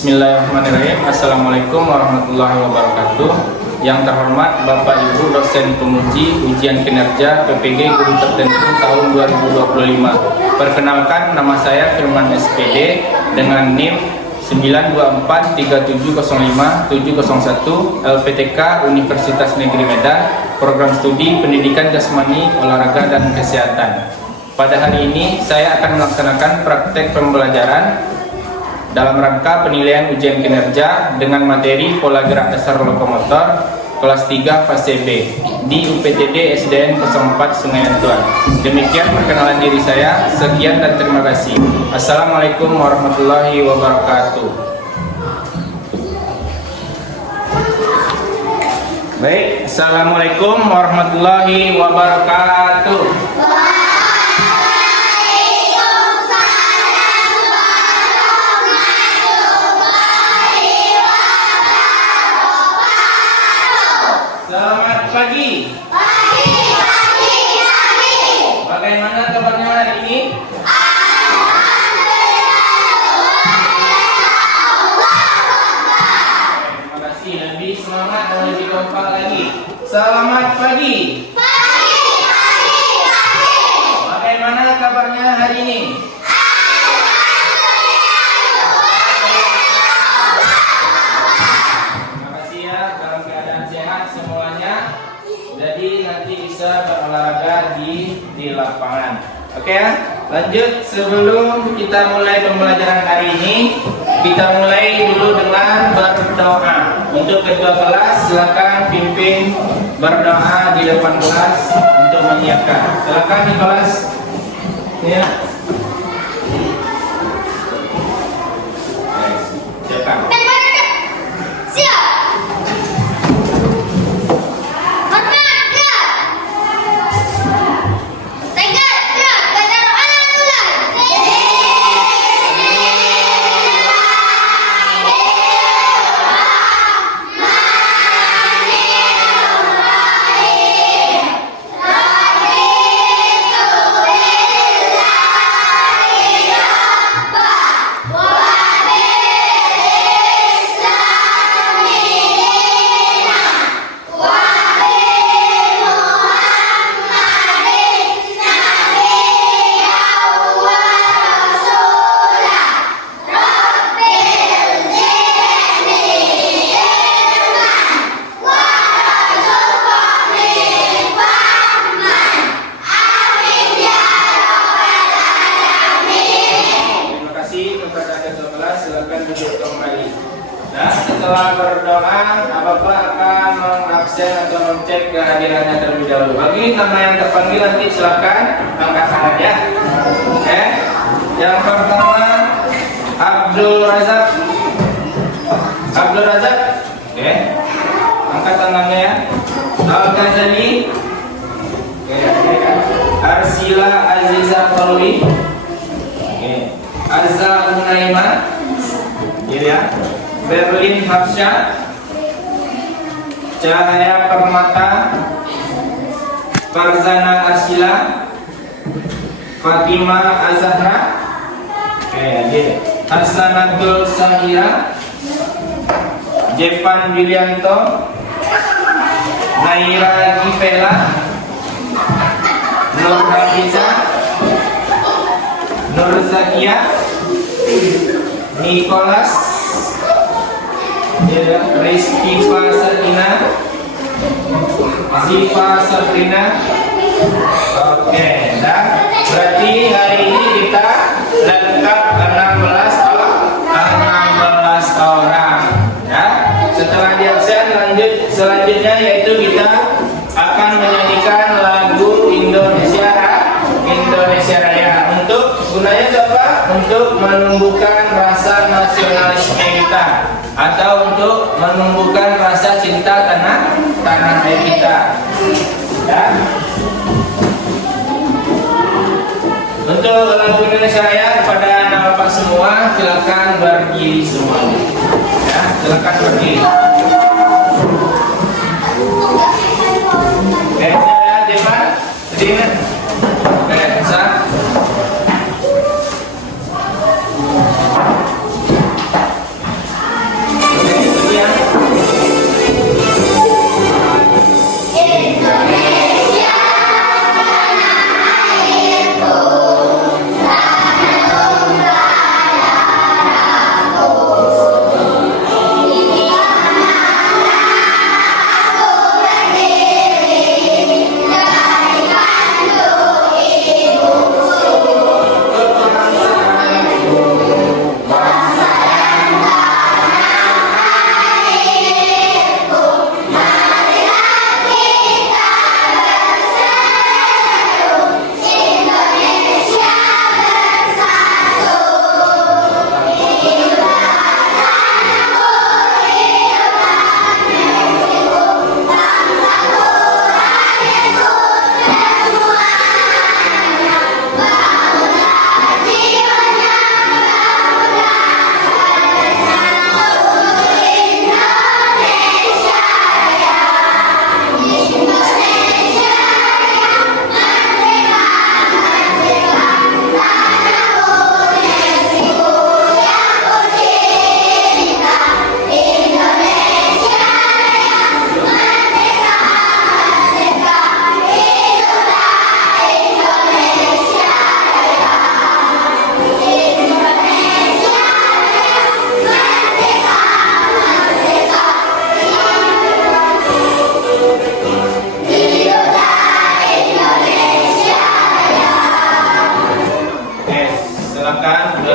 Bismillahirrahmanirrahim. Assalamualaikum warahmatullahi wabarakatuh. Yang terhormat Bapak Ibu dosen penguji ujian kinerja PPG Guru Tertentu tahun 2025. Perkenalkan, nama saya Firman SPD dengan NIM 9243705-701 LPTK Universitas Negeri Medan, Program Studi Pendidikan Jasmani, Olahraga dan Kesehatan. Pada hari ini saya akan melaksanakan praktek pembelajaran dalam rangka penilaian ujian kinerja dengan materi pola gerak dasar lokomotor kelas 3 fase B di UPTD SDN 04 Sungai Antuan. Demikian perkenalan diri saya. Sekian dan terima kasih. Assalamualaikum warahmatullahi wabarakatuh. Baik, Assalamualaikum warahmatullahi wabarakatuh. Selamat pagi. Bagaimana kabarnya hari ini? Terima kasih. Lebih semangat dan lebih kompak lagi. Selamat pagi. Bagaimana kabarnya hari ini? Jadi nanti bisa berolahraga di lapangan. Oke ya, lanjut. Sebelum kita mulai pembelajaran hari ini, kita mulai dulu dengan berdoa. Untuk ketua kelas silakan pimpin berdoa di depan kelas untuk menyiapkan. Silakan di kelas. Ya. Silakan. Setelah berdoa, Bapak akan mengabsen atau mengecek kehadirannya terlebih dahulu. Bagi nama yang terpanggil nanti silakan angkat tangan ya. Oke. Yang pertama Abdul Razak. Abdul Razak. Oke. Angkat tangannya ya. Al-Ghazali. Oke. Arsila Aziza Pauli. Oke. Azza Unaima. Ya. Berlin Hafsya, Cahaya Permata, Farzana Arsila, Fatimah Azahra, Hasanatul Sahira, Jevan Bilianto, Naira Givela, Nur Hafiza, Nur Zakia, Nicholas, Rizky Fasadina, Ziva Sabrina. Oke, dah. Berarti hari ini kita lengkap 16 orang. Ya. Setelah di absen, lanjut selanjutnya yaitu kita akan menyanyikan lagu Indonesia Raya. Untuk gunanya apa? Untuk menumbuhkan rasa nasionalisme kita, atau untuk menumbuhkan rasa cinta tanah air kita. Ya. Untuk lagu Indonesia Raya kepada anak bapak semua, silakan berdiri semua. Ya, silakan berdiri. Oke, saya Jevan, berdiri. Oke, bisa.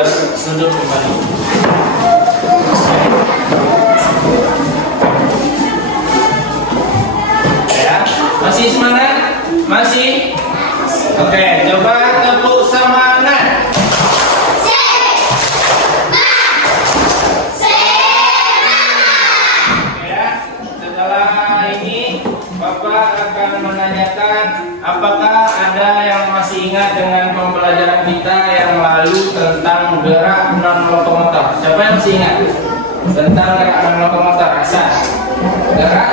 bersudut kembali. Ya, masih semangat? Masih? Oke, coba tepuk semangat. Bapak akan menanyakan apakah ada yang masih ingat dengan pembelajaran kita yang lalu tentang gerak non lokomotor. Siapa yang masih ingat tentang gerak non lokomotor? Asal gerak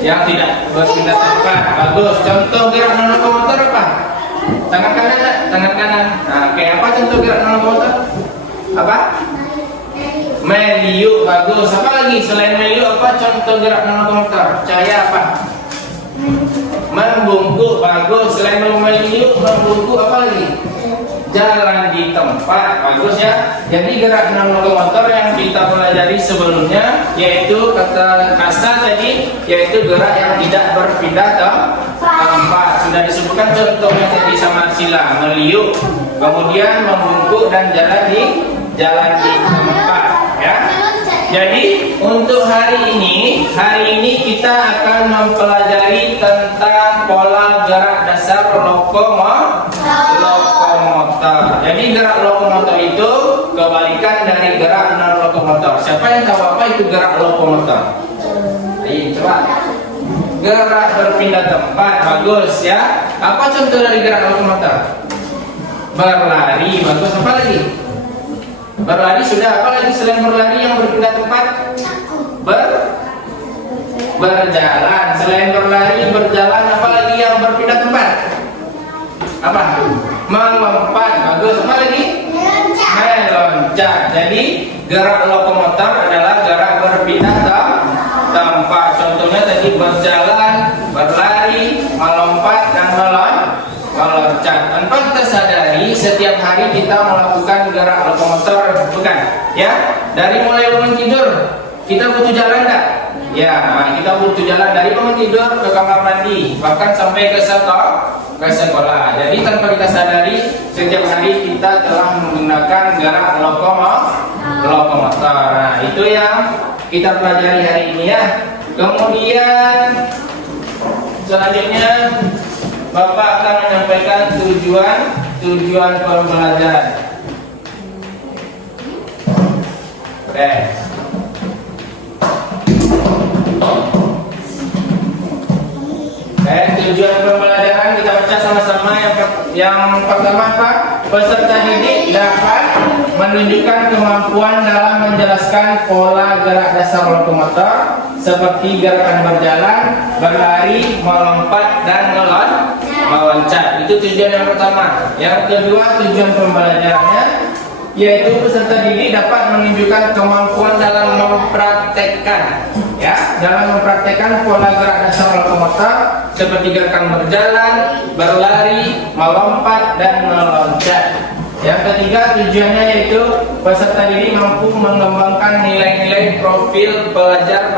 yang tidak berpindah tempat. Bagus. Contoh gerak non lokomotor apa? Tangan kanan, tangan kanan. Nah, kayak apa contoh gerak non lokomotor? Apa? Meliuk. Bagus. Apa lagi selain meliuk? Apa contoh gerak non lokomotor? Cahaya apa? Membungkuk. Bagus. Selain meliuk, membungkuk, apa lagi? Jalan di tempat. Bagus ya. Jadi gerak non lokomotor yang kita pelajari sebelumnya yaitu kata asal tadi, yaitu gerak yang tidak berpindah tempat. Sudah disebutkan contohnya tadi sama sila, meliuk, kemudian membungkuk dan jalan di tempat. Ya. Jadi untuk hari ini kita akan mempelajari tentang pola gerak dasar lokomotor. Jadi gerak lokomotor itu kebalikan dari gerak non lokomotor. Siapa yang tahu apa itu gerak lokomotor? Ayo coba. Gerak berpindah tempat. Bagus ya. Apa contoh dari gerak lokomotor? Berlari. Bagus. Apa lagi? Berlari sudah. Apa lagi selain berlari yang berpindah tempat? Berjalan. Selain berlari, berjalan, apa lagi yang berpindah tempat? Apa? Melompat. Bagus. Apa lagi? Meloncat. Jadi gerak lokomotor adalah gerak berpindah tempat. Contohnya tadi berjalan, berlari, melompat, dan meloncat. Tanpa kita sadari, setiap hari kita melakukan gerak lokomotor, bukan? Ya, dari mulai bangun tidur, kita butuh jalan enggak? Ya, kita butuh jalan dari bangun tidur ke kamar mandi, bahkan sampai ke sekolah. Jadi tanpa kita sadari, setiap hari kita telah menggunakan gerak lokomotor. Nah, itu yang kita pelajari hari ini ya. Kemudian selanjutnya Bapak akan menyampaikan tujuan pembelajaran. Oke. Tujuan pembelajaran kita baca sama-sama. Yang pertama apa? Peserta didik dapat menunjukkan kemampuan dalam menjelaskan pola gerak dasar lokomotor seperti gerakan berjalan, berlari, melompat, dan meloncat. Itu tujuan yang pertama. Yang kedua, tujuan pembelajarannya yaitu peserta didik dapat menunjukkan kemampuan dalam mempraktekkan pola gerak dasar lokomotor seperti gerakan berjalan, berlari, melompat, dan meloncat. Yang ketiga, tujuannya yaitu peserta didik mampu mengembangkan nilai-nilai profil pelajar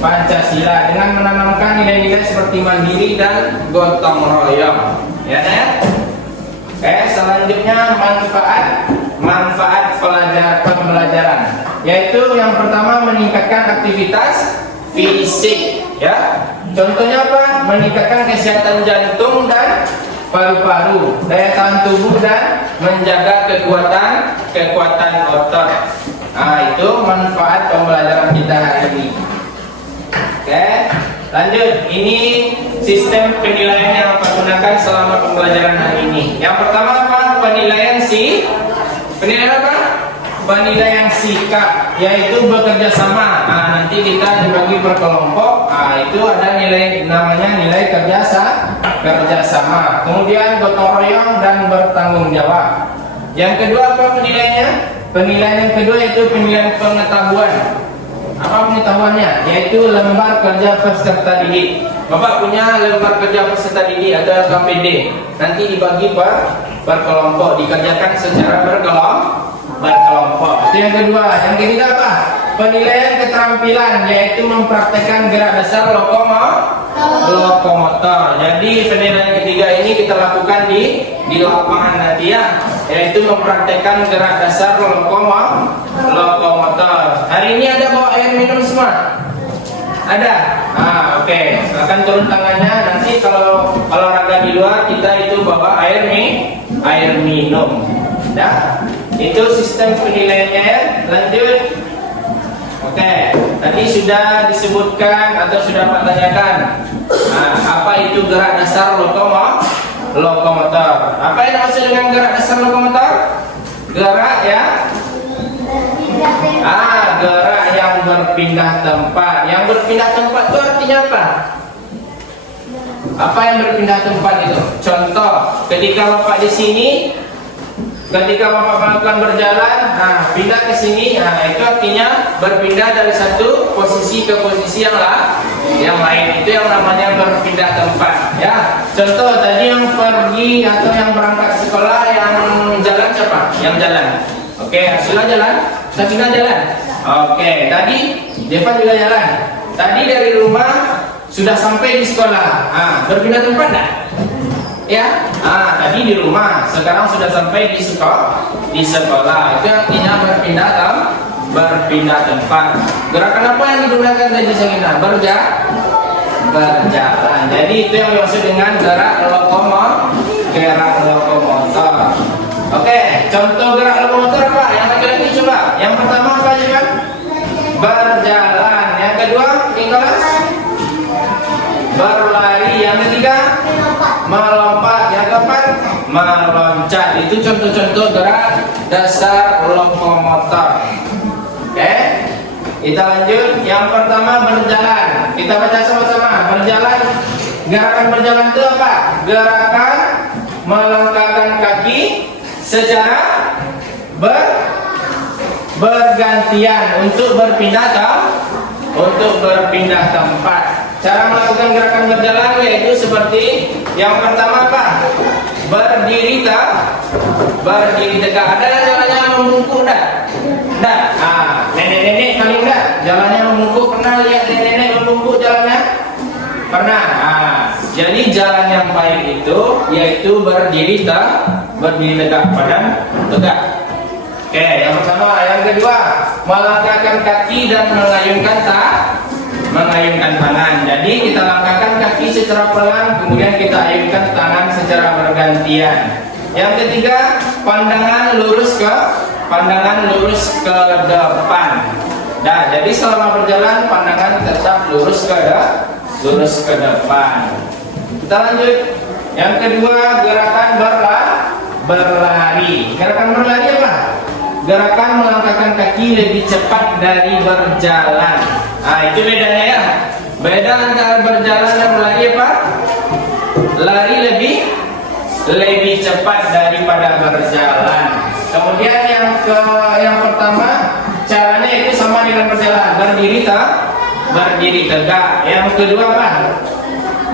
Pancasila dengan menanamkan nilai-nilai seperti mandiri dan gotong royong. Ya. Oke, selanjutnya manfaat pembelajaran, yaitu yang pertama meningkatkan aktivitas fisik. Ya, contohnya apa? Meningkatkan kesehatan jantung dan paru-paru, daya tahan tubuh, dan menjaga kekuatan otot. Nah, itu manfaat pembelajaran kita hari ini. Oke, lanjut. Ini sistem penilaian yang akan gunakan selama pembelajaran hari ini. Yang pertama apa? Penilaian apa? Penilaian sikap, yaitu bekerja sama. Nah, nanti kita dibagi berkelompok. Nah, itu ada nilai namanya nilai kerja sama. Kemudian gotong royong dan bertanggung jawab. Yang kedua apa penilaiannya? Penilaian yang kedua yaitu penilaian pengetahuan. Apa pengetahuannya? Yaitu lembar kerja peserta didik. Bapak punya lembar kerja peserta didik atau LKPD. Nanti dibagi berkelompok, dikerjakan secara berkelompok. Itu yang kedua. Yang ketiga apa? Penilaian keterampilan, yaitu mempraktekkan gerak dasar lokomotor. lokomotor. Jadi penilaian ketiga ini kita lakukan di lapangan nanti ya, yaitu mempraktekkan gerak dasar lokomotor. Hari ini ada bawa air minum semua? Ada? Oke. Silakan turun tangannya. Nanti kalau olahraga di luar kita itu bawa air minum. Ya. Itu sistem penilaiannya ya. Lanjut. Oke. Tadi sudah disebutkan atau sudah Pak tanyakan. Apa itu gerak dasar lokomotor? Apa yang dimaksud dengan gerak dasar lokomotor? Gerak ya. Gerak yang berpindah tempat. Yang berpindah tempat itu artinya apa? Apa yang berpindah tempat itu? Contoh, ketika Bapak di sini, ketika Bapak melakukan berjalan, pindah ke sini, itu artinya berpindah dari satu posisi ke posisi yang lain. Itu yang namanya berpindah tempat. Ya, contoh tadi yang pergi atau yang berangkat sekolah, yang jalan siapa? Yang jalan. Oke, Arsila jalan, Sakina jalan. Oke, tadi Deva juga jalan. Tadi dari rumah sudah sampai di sekolah. Berpindah tempat enggak? Ya. Tadi di rumah, sekarang sudah sampai di sekolah. Itu artinya berpindah tempat. Gerakan apa yang digunakan tadi Sakina? Berjalan. Jadi itu yang dimaksud dengan gerak lokomotor. Oke, contoh gerak lokomotor apa? Yang laki-laki coba. Yang pertama apa aja kan? Berjalan. Yang kedua, Nicholas? Berlari. Yang ketiga, melompat. Yang keempat, meloncat. Itu contoh-contoh gerak dasar lokomotor. Oke, kita lanjut. Yang pertama berjalan. Kita baca sama-sama. Berjalan. Gerakan berjalan itu apa? Gerakan melangkahkan kaki secara bergantian untuk berpindah tempat. Cara melakukan gerakan berjalan yaitu seperti yang pertama apa? Berdiri tegak. Ada jalannya membungkuk enggak? Enggak. Nenek-nenek kali enggak? Jalannya membungkuk. Pernah lihat nenek-nenek membungkuk jalannya? Pernah. Jadi jalan yang baik itu yaitu berdiri tegak, badan tegak. Oke, yang pertama. Yang kedua, melangkahkan kaki dan mengayunkan tangan. Jadi kita langkahkan kaki secara pelan, kemudian kita ayunkan tangan secara bergantian. Yang ketiga, pandangan lurus ke depan. Jadi selama berjalan pandangan tetap lurus ke depan. Kita lanjut. Yang kedua, gerakan berlari. Gerakan berlari apa? Gerakan melangkahkan kaki lebih cepat dari berjalan. Itu bedanya ya. Beda antara berjalan dan berlari apa? Lari lebih cepat daripada berjalan. Kemudian yang pertama caranya itu sama dengan berjalan. Berdiri tegak. Yang kedua apa?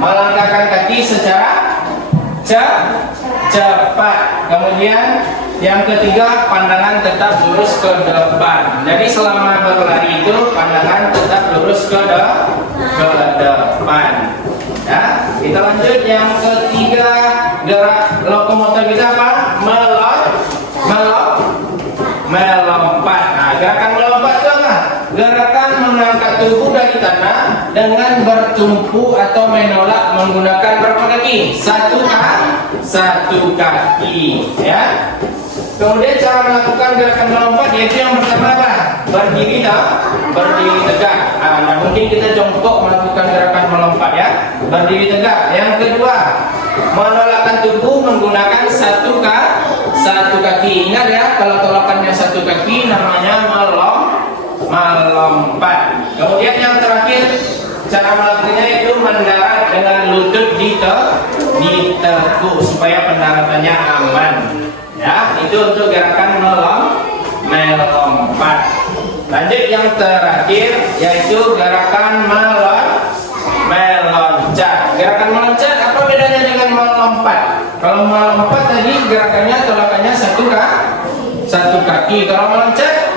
Melangkahkan kaki secara cepat. Kemudian yang ketiga, pandangan tetap lurus ke depan. Jadi selama berlari itu pandangan tetap lurus ke depan. Ya, kita lanjut. Yang ketiga, gerak lokomotor kita apa? Melompat. Gerakan melompat itu apa? Gerakan mengangkat tubuh dari tanah dengan bertumpu atau menolak menggunakan berapa kaki? Satu kaki. Ya. Kemudian cara melakukan gerakan melompat yaitu yang pertama apa? Berdiri tegak. Nah, mungkin kita jongkok melakukan gerakan melompat ya. Berdiri tegak. Yang kedua, menolakkan tubuh menggunakan satu kaki. Ingat ya, kalau tolakannya satu kaki namanya melompat. Kemudian yang terakhir, cara melakukannya itu mendarat dengan lutut ditekuk supaya pendaratannya aman. Ya, itu untuk gerakan melompat. Lanjut yang terakhir yaitu gerakan meloncat. Gerakan meloncat apa bedanya dengan melompat? Kalau melompat tadi gerakannya tolakannya satu kaki. Kalau meloncat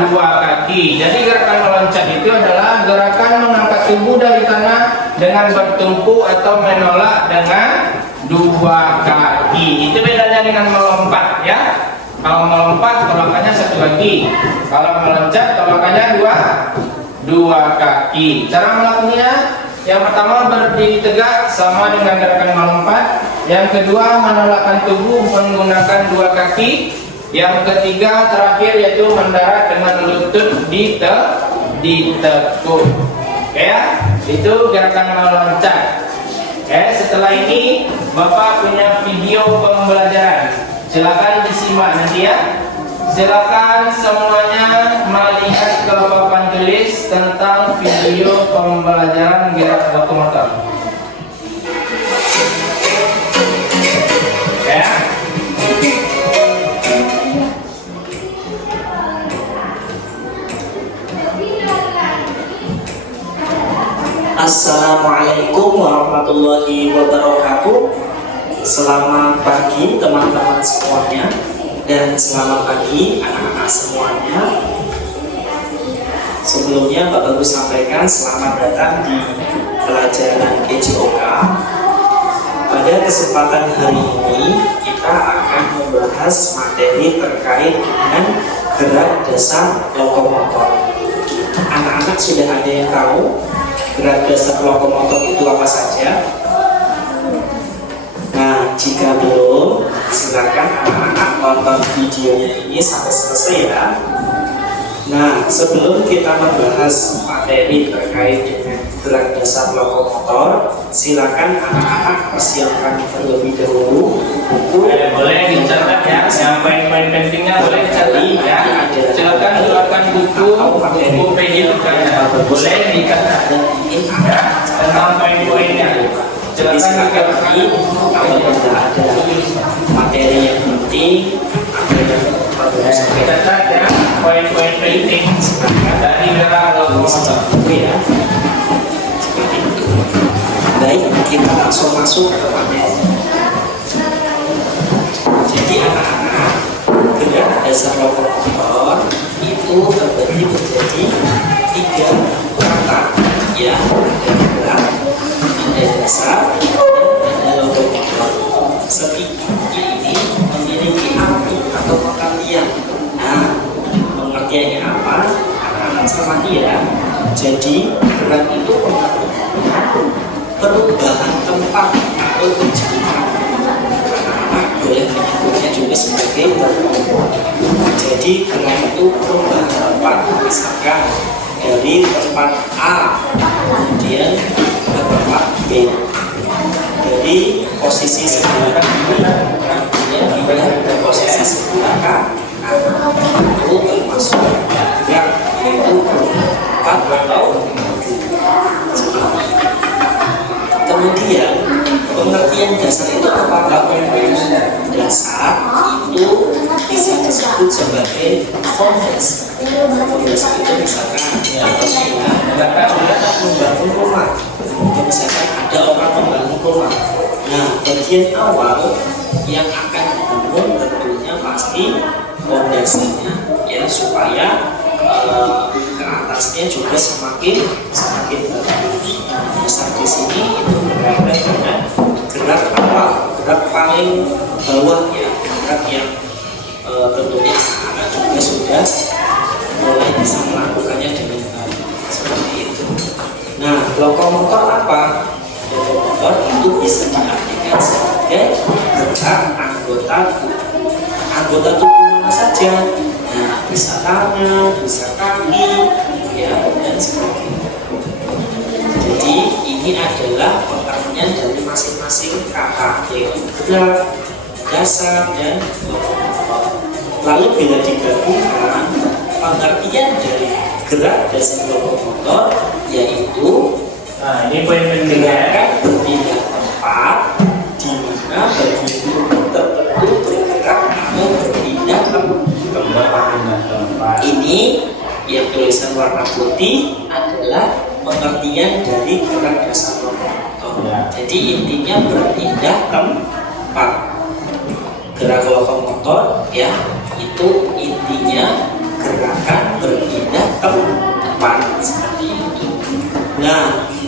dua kaki. Jadi gerakan meloncat itu adalah gerakan mengangkat tubuh dari tanah dengan bertumpu atau menolak dengan dua kaki. Itu bedanya dengan melompat ya. Kalau melompat tolakannya satu kaki, kalau meloncat tolakannya dua kaki. Cara melakukannya, yang pertama berdiri tegak sama dengan gerakan melompat. Yang kedua menolakkan tubuh menggunakan dua kaki. Yang ketiga terakhir yaitu mendarat dengan lutut ditekuk. Oke ya, itu gerakan meloncat. Oke, setelah ini Bapak punya video pembelajaran. Silakan disimak nanti ya. Silakan semuanya melihat ke papan tulis tentang video pembelajaran gerak lokomotor. Ya. Assalamualaikum warahmatullahi wabarakatuh. Selamat pagi teman-teman semuanya, dan selamat pagi anak-anak semuanya. Sebelumnya Pak Bagus sampaikan selamat datang di pelajaran EJOK. Pada kesempatan hari ini kita akan membahas materi terkait dengan gerak dasar lokomotor. Anak-anak sudah ada yang tahu gerak dasar lokomotor itu apa saja? Nah, jika belum, silakan anak-anak tonton videonya ini sampai selesai ya. Nah, sebelum kita membahas materi terkait dengan gerak dasar lokomotor, silakan anak-anak persiapkan terlebih dahulu buku. Boleh dicatat ya, yang poin-poin pentingnya boleh dicatat ya. Silakan keluarkan buku PDF ya. Boleh dicatat ya, tentang poin-poinnya. Jadi sekali lagi, kalau tidak ada materi yang penting, catat ya, poin-poin penting dari gerak lokomotor ya. Baik, kita langsung masuk ke materi. Jadi anak-anak, gerak dasar lokomotor itu terbagi menjadi 3 kata ya. Ada dasar, ada lokomotor. Setiap ini memiliki arti atau pengertian. Nah, pengertiannya apa? Anak-anak cermati ya. Jadi gerak itu perubahan tempat atau tujuan. Anak-anak boleh menyebutnya juga sebagai lokomotor. Jadi gerak itu perubahan tempat, misalkan dari tempat A kemudian ke tempat B. Jadi posisi sebelah kiri kemudian pindah ke posisi sebelah kanan, itu termasuk gerak, yaitu tempat atau kemudian pengertian dasar itu apa? Dasar itu bisa disebut sebagai fondasi. Fondasi itu misalkan membangun rumah. Misalkan ada orang membangun rumah. Nah, bagian awal yang akan dibangun tentunya pasti fondasinya, ya, supaya ke atasnya juga semakin bagus. Dasar di sini itu berkaitan dengan gerak awal, gerak paling bawah ya, gerak yang tentunya anak-anak juga sudah mulai bisa melakukannya dengan baik seperti itu. Nah, lokomotor apa? Lokomotor itu bisa diartikan sebagai gerak anggota tubuh. Anggota tubuh mana saja? Nah, bisa tangan, bisa kaki, ya, dan sebagainya. Jadi ini adalah pengertian dari masing-masing kata, yaitu gerak, dasar, dan lokomotor. Lalu bila digabungkan, pengertian dari gerak dasar lokomotor yaitu ini poin penting gerakan berpindah tempat di mana bagian tubuh tertentu bergerak atau berpindah tempat. Ini yang tulisan warna putih adalah pengertian dari gerak dasar lokomotor. Jadi intinya berpindah tempat. Gerak lokomotor ya, itu intinya gerakan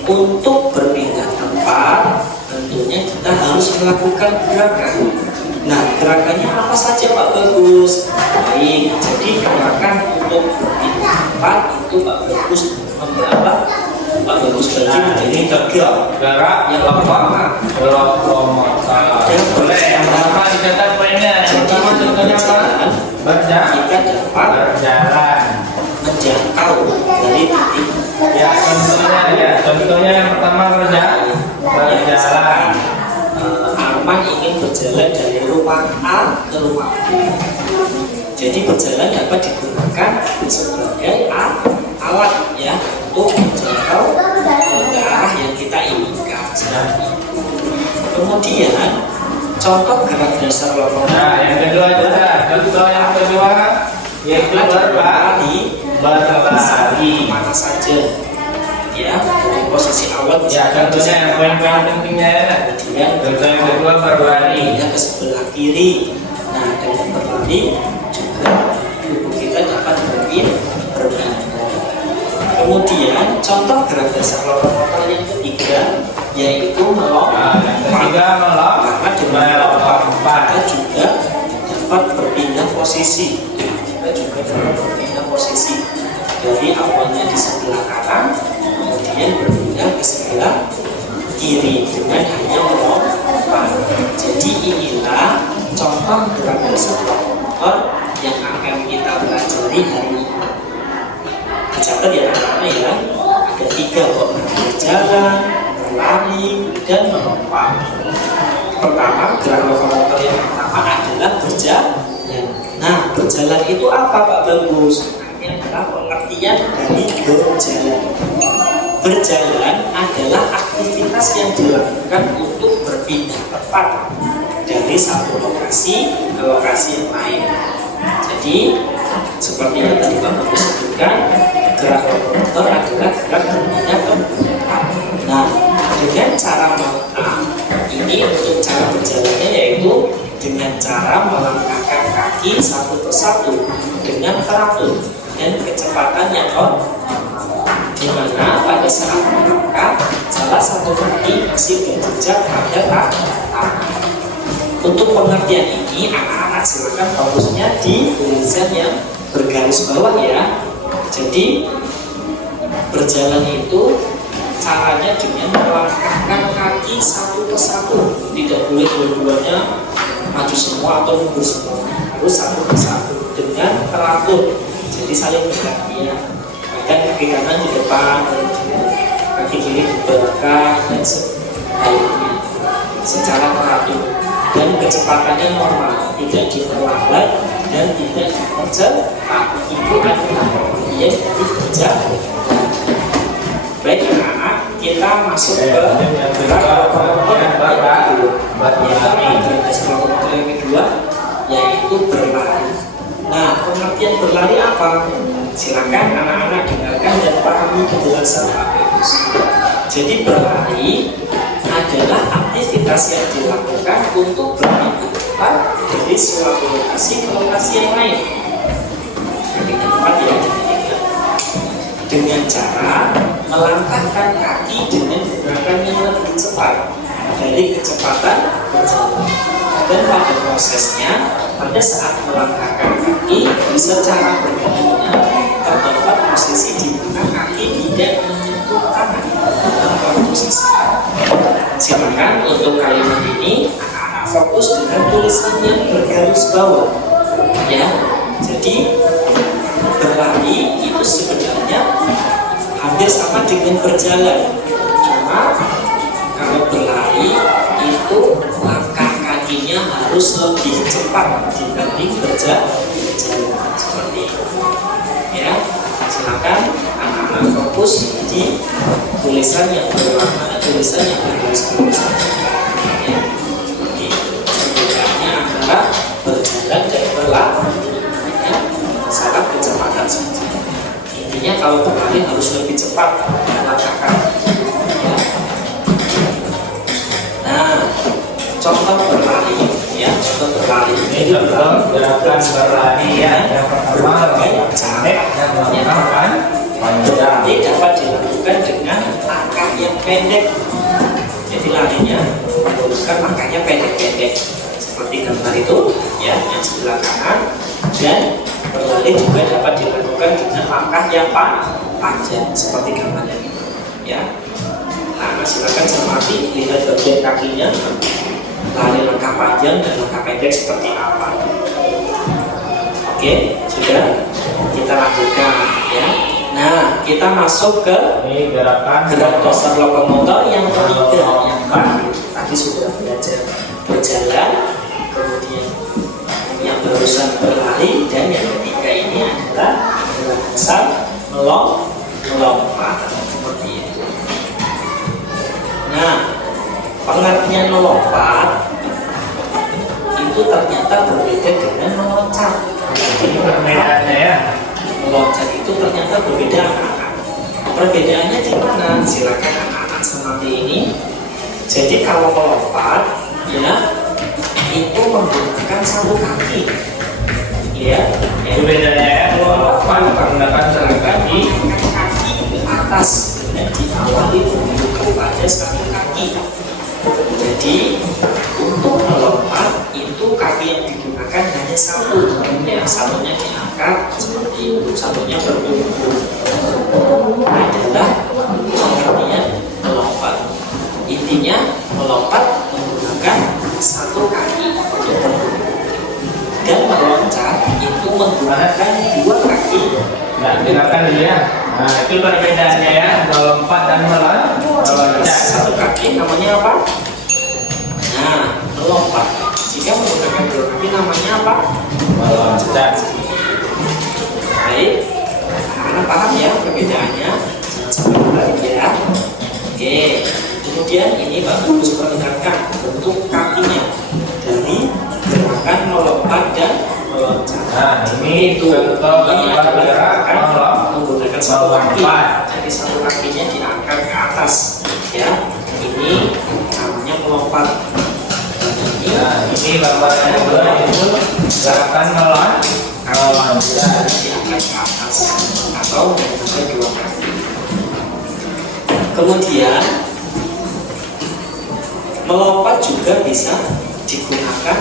untuk berpindah tempat tentunya kita harus melakukan gerakan. Nah, gerakannya apa saja Pak Bagus? Baik, jadi gerakan untuk berpindah tempat itu Pak Bagus membawa Pak Bagus bagi menjadi tiga. Gerak Yang pertama, lokomotor. Boleh. Yang pertama dicatat poinnya. Pertama contohnya apa? Berjalan. kita dapat Berjalan. menjangkau dari titik. Ya, contohnya yang pertama berjalan. Arman ingin berjalan dari rumah A ke rumah B. Jadi berjalan dapat digunakan sebagai alat ya untuk menjangkau ke arah yang kita inginkan. Kemudian contoh gerak dasar lokomotif. Nah, yang kedua juga. Contoh yang kedua yaitu berlari. Mana saja ya dari posisi awal Ya, contohnya yang poin-poin pentingnya ya. kemudian Contoh yang kedua berlari. pindah ke sebelah kiri. Nah, dengan berlari juga tubuh kita dapat berpindah. Kemudian contoh gerak dasar lokomotor yang ketiga yaitu melompat. Yang ketiga Karena dengan melompat kita melompat. juga dapat berpindah posisi. Kita juga dapat berpindah posisi dari awalnya di sebelah kanan kemudian berpindah ke sebelah kiri dengan hanya melompat. Jadi inilah contoh gerak dasar lokomotor yang akan kita pelajari hari ini. Dicatat ya anak-anak ya, ada tiga kok: berjalan, berlari, dan melompat. Pertama, gerak lokomotor yang pertama adalah berjalan. Nah, berjalan itu apa Pak Bagus? Ini adalah pengertian dari berjalan. Berjalan adalah aktivitas yang dilakukan untuk berpindah tempat dari satu lokasi ke lokasi yang lain. Jadi seperti yang tadi Pak Bagus sebutkan, gerak lokomotor adalah gerak berpindah tempat. Nah, dengan cara ini untuk cara berjalannya yaitu dengan cara melangkahkan kaki satu persatu dengan teratur dan kecepatan yang di mana pada saat melangkah salah satu kaki masih berjejak pada tangan. Untuk pengertian ini anak-anak silakan fokusnya di tulisan yang bergaris bawah ya. Jadi berjalan itu caranya dengan melangkahkan kaki satu persatu, tidak boleh dua-duanya maju semua atau mundur semua, harus satu persatu dengan teratur. Jadi saling bergantian. Dan kaki kanan di depan, kaki kiri di belakang dan sebaliknya secara teratur dan kecepatannya normal, tidak diperlambat dan tidak dipercepat. Itu adalah pengertian dari berjalan. Baik anak-anak, kita masuk ke gerak lokomotor yang kedua yaitu berlari. Nah, pengertian berlari apa? Silakan anak-anak dengarkan dan pahami penjelasan Pak Bagus. Jadi berlari adalah aktivitas yang dilakukan untuk berpindah dari suatu lokasi ke lokasi yang lain. Berpindah tempat ya, dengan cara melangkahkan kaki dengan gerakan yang lebih cepat dari kecepatan berjalan. Dan pada prosesnya, pada saat melangkahkan kaki secara bergantian terdapat posisi di mana kaki tidak menyentuh tangan dalam posisi. Silakan untuk kalimat ini anak-anak fokus dengan tulisan yang bergaris bawah ya. Jadi berlari itu sebenarnya hampir sama dengan berjalan, cuma kalau berlari itu langkah kakinya harus lebih cepat dibanding berjalan seperti itu ya. Silakan anak-anak fokus di tulisan yang berwarna, tulisan yang bergaris bawah ya. Jadi perbedaannya antara berjalan dan berlari ya, masalah kecepatan saja. Intinya kalau berlari harus lebih cepat melangkahkan ya. Nah, contoh berlari ya, contoh berlari Ini contoh gerakan berlari ya. Yang pertama berbagai cara yang melakukan berarti dapat dilakukan dengan langkah yang pendek. Jadi larinya menggunakan langkahnya pendek-pendek seperti gambar itu ya, yang sebelah kanan. Dan berlari juga dapat dilakukan dengan langkah yang panjang seperti gambarnya ya. Nah, silakan cermati, lihat bagian kakinya, lari langkah panjang dan langkah pendek seperti apa. Oke, sudah, kita lanjutkan ya. Nah, kita masuk ke Ini gerakan gerak dasar lokomotor yang ketiga, yang tadi sudah belajar berjalan, kemudian yang barusan berlari, dan yang ketiga ini adalah gerak dasar melompat seperti itu. Nah, pengertian melompat itu ternyata berbeda dengan meloncat. ini perbedaannya ya. Meloncat itu ternyata berbeda anak-anak. Perbedaannya di mana? Silakan anak-anak seperti ini. Jadi kalau melompat, ya itu menggunakan satu kaki, ya. Itu bedanya ya. Melompat menggunakan satu kaki. Kaki ke atas dan diawali menuju pada satu kaki. Jadi untuk melompat itu kaki yang digunakan hanya satu, yang satunya diangkat seperti itu, satunya berkumpul. Adalah pengertian melompat. Intinya melompat menggunakan satu kaki dan meloncat itu menggunakan dua kaki. Nah, gerakan dulu ya. Nah, itu perbedaannya ya. Melompat dan meloncat. Satu kaki namanya apa? Nah, melompat. Jika menggunakan dua kaki namanya apa? Meloncat. Baik, anak paham ya perbedaannya? Jangan sampai berbalik ya. Oke, kemudian ini bagus perlihatkan bentuk kakinya dari gerakan melompat dan meloncat. Nah, ini contoh gambar gerakan menggunakan satu kaki. melompat. Jadi satu kakinya diangkat ke atas ya. Ini namanya melompat. Nah, ini gambaran yang kedua itu gerakan meloncat. Diangkat ke atas atau menggunakan dua kaki. Kemudian melompat juga bisa digunakan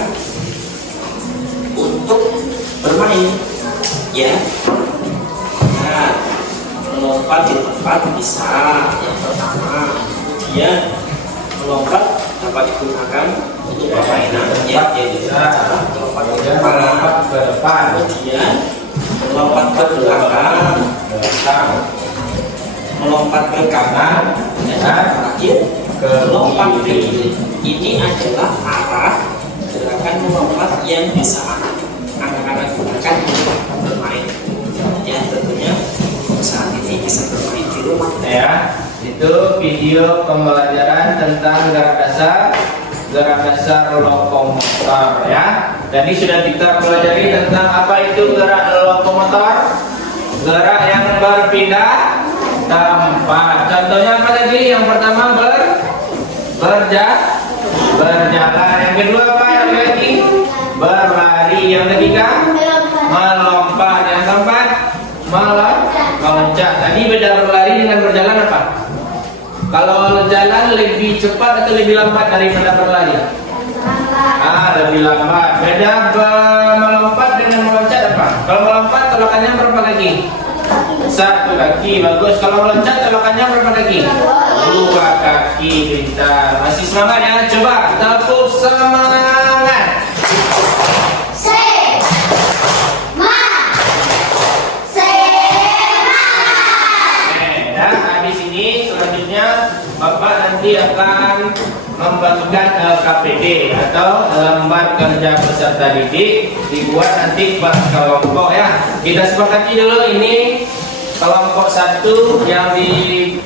untuk bermain ya. Nah, melompat di tempat bisa yang pertama. Kemudian melompat dapat digunakan untuk permainan ya, yaitu melompat ke depan, Melompat ke depan. kemudian melompat ke belakang, melompat ke kanan, dan yang terakhir melompat ke kiri. Ini adalah arah gerakan melompat yang bisa anak-anak gunakan untuk bermain. Ya, tentunya saat ini bisa bermain di rumah. Ya, itu video pembelajaran tentang gerak dasar lokomotor ya. Jadi sudah kita pelajari tentang apa itu gerak lokomotor, gerak yang berpindah tempat. Contohnya apa tadi? Yang pertama berjalan. Yang kedua apa? Yang lagi berlari. Yang ketiga melompat. Yang keempat meloncat. Tadi beda berlari dengan berjalan apa? Kalau jalan lebih cepat atau lebih lambat daripada berlari? Lebih lambat. Beda melompat dengan meloncat apa? Kalau melompat tolakannya berapa kaki? Satu kaki, bagus. Kalau meloncat tolakannya berapa kaki? Dua kaki, pintar. Masih semangat ya? Coba tepuk semangat. Dan habis ini selanjutnya Bapak nanti akan membagikan LKPD atau lembar kerja peserta didik, dibuat nanti per kelompok ya. Kita sepakati dulu ini kelompok 1 yang di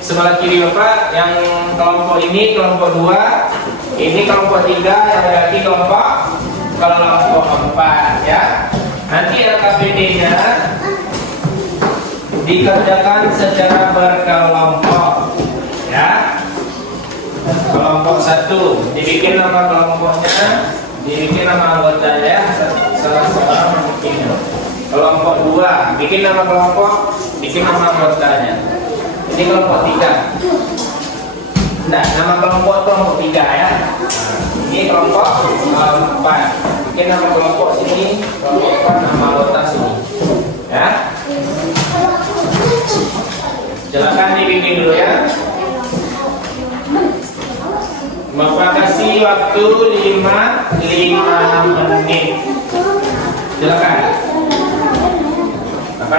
sebelah kiri Bapak, yang kelompok ini kelompok 2, ini kelompok 3, yang lagi kelompok 4 ya. Nanti LKPD-nya dikerjakan secara berkelompok ya. Kelompok 1 dibikin nama kelompoknya, dibikin nama anggotanya ya, salah seorang mungkin. Kelompok 2, bikin nama kelompok, bikin nama anggotanya. Ini kelompok 3. Nah, nama kelompok 3 ya. Ini kelompok 4. Bikin nama kelompok sini, kelompok 4 nama anggota sini. Ya. Silakan dibikin dulu ya. Membatasi waktu 5 menit. Silakan. Apa?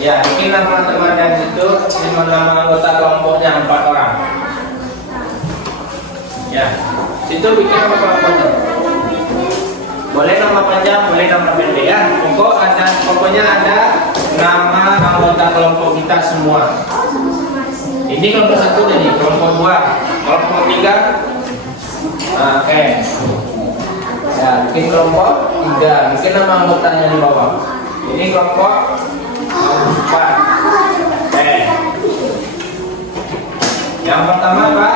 Ya, bikin nama teman-teman itu, nama anggota kelompoknya 4 orang. Ya, situ bikin nama kelompoknya. Boleh nama panjang, boleh nama pendek ya. Pokoknya ada nama anggota kelompok kita semua. Ini kelompok 1 jadi kelompok 2, kelompok 3. Oke. Ya, bikin kelompok 3, bikin nama anggotanya di bawah. Ini kelompok 4. Yang pertama apa?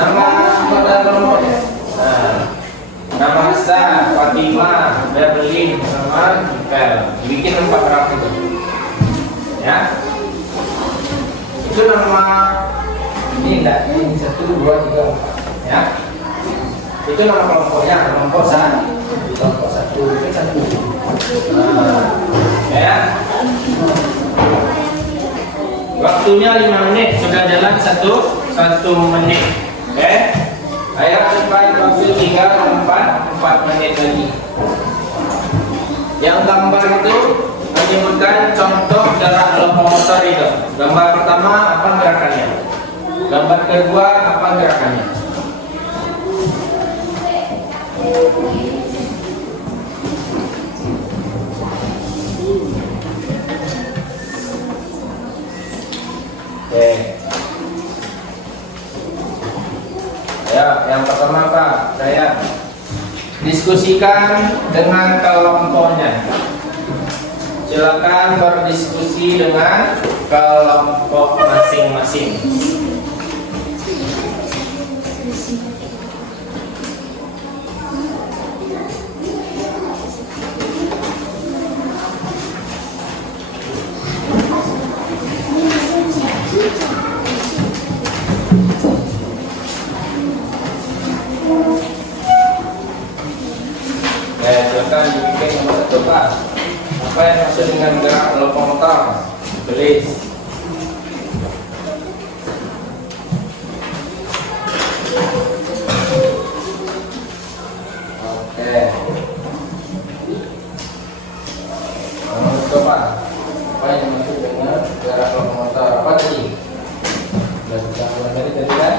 Nama anggota kelompoknya. Nama Sa, Fatimah, Berlin, sama Mikael. Bikin 4 orang itu. Ya. Itu nama ini enggak, ini 1, 2, 3, 4. Ya. Itu nama kelompoknya, kelompok Sa. Kelompok 1, itu 1. Ya. Waktunya 5 menit, sudah jalan 1 menit. Oke. Ayo cepat, waktu 3, 4 menit lagi. Yang gambar itu menyebutkan contoh gerak lokomotor itu. Gambar pertama apa gerakannya? Gambar kedua apa gerakannya? Oke. Ya, yang pertama Pak, saya diskusikan dengan kelompoknya. Silakan berdiskusi dengan kelompok masing-masing. Silakan dibikin nomor 1 Pak. Apa yang maksud dengan gerak lokomotor? Tulis. Oke. Nomor 2 Pak. Apa yang maksud dengan gerak lokomotor? Apa tadi? Sudah kita tadi kan?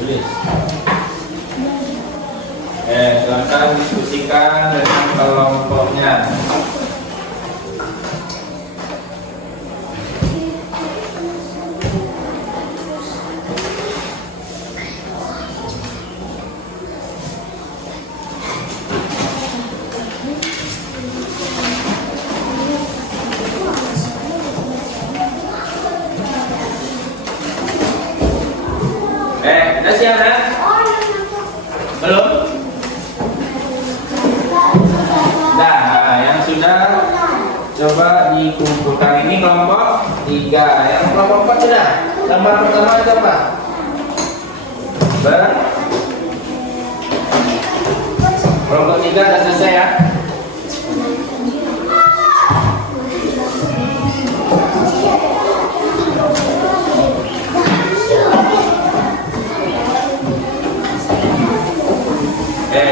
Tulis. Silakan diskusikan dengan kelompoknya. Udah siap kan? Belum? Nah, yang sudah coba dikumpulkan ini kelompok 3. Yang kelompok 4 sudah. Gambar pertama itu apa? Kelompok 3 sudah selesai ya?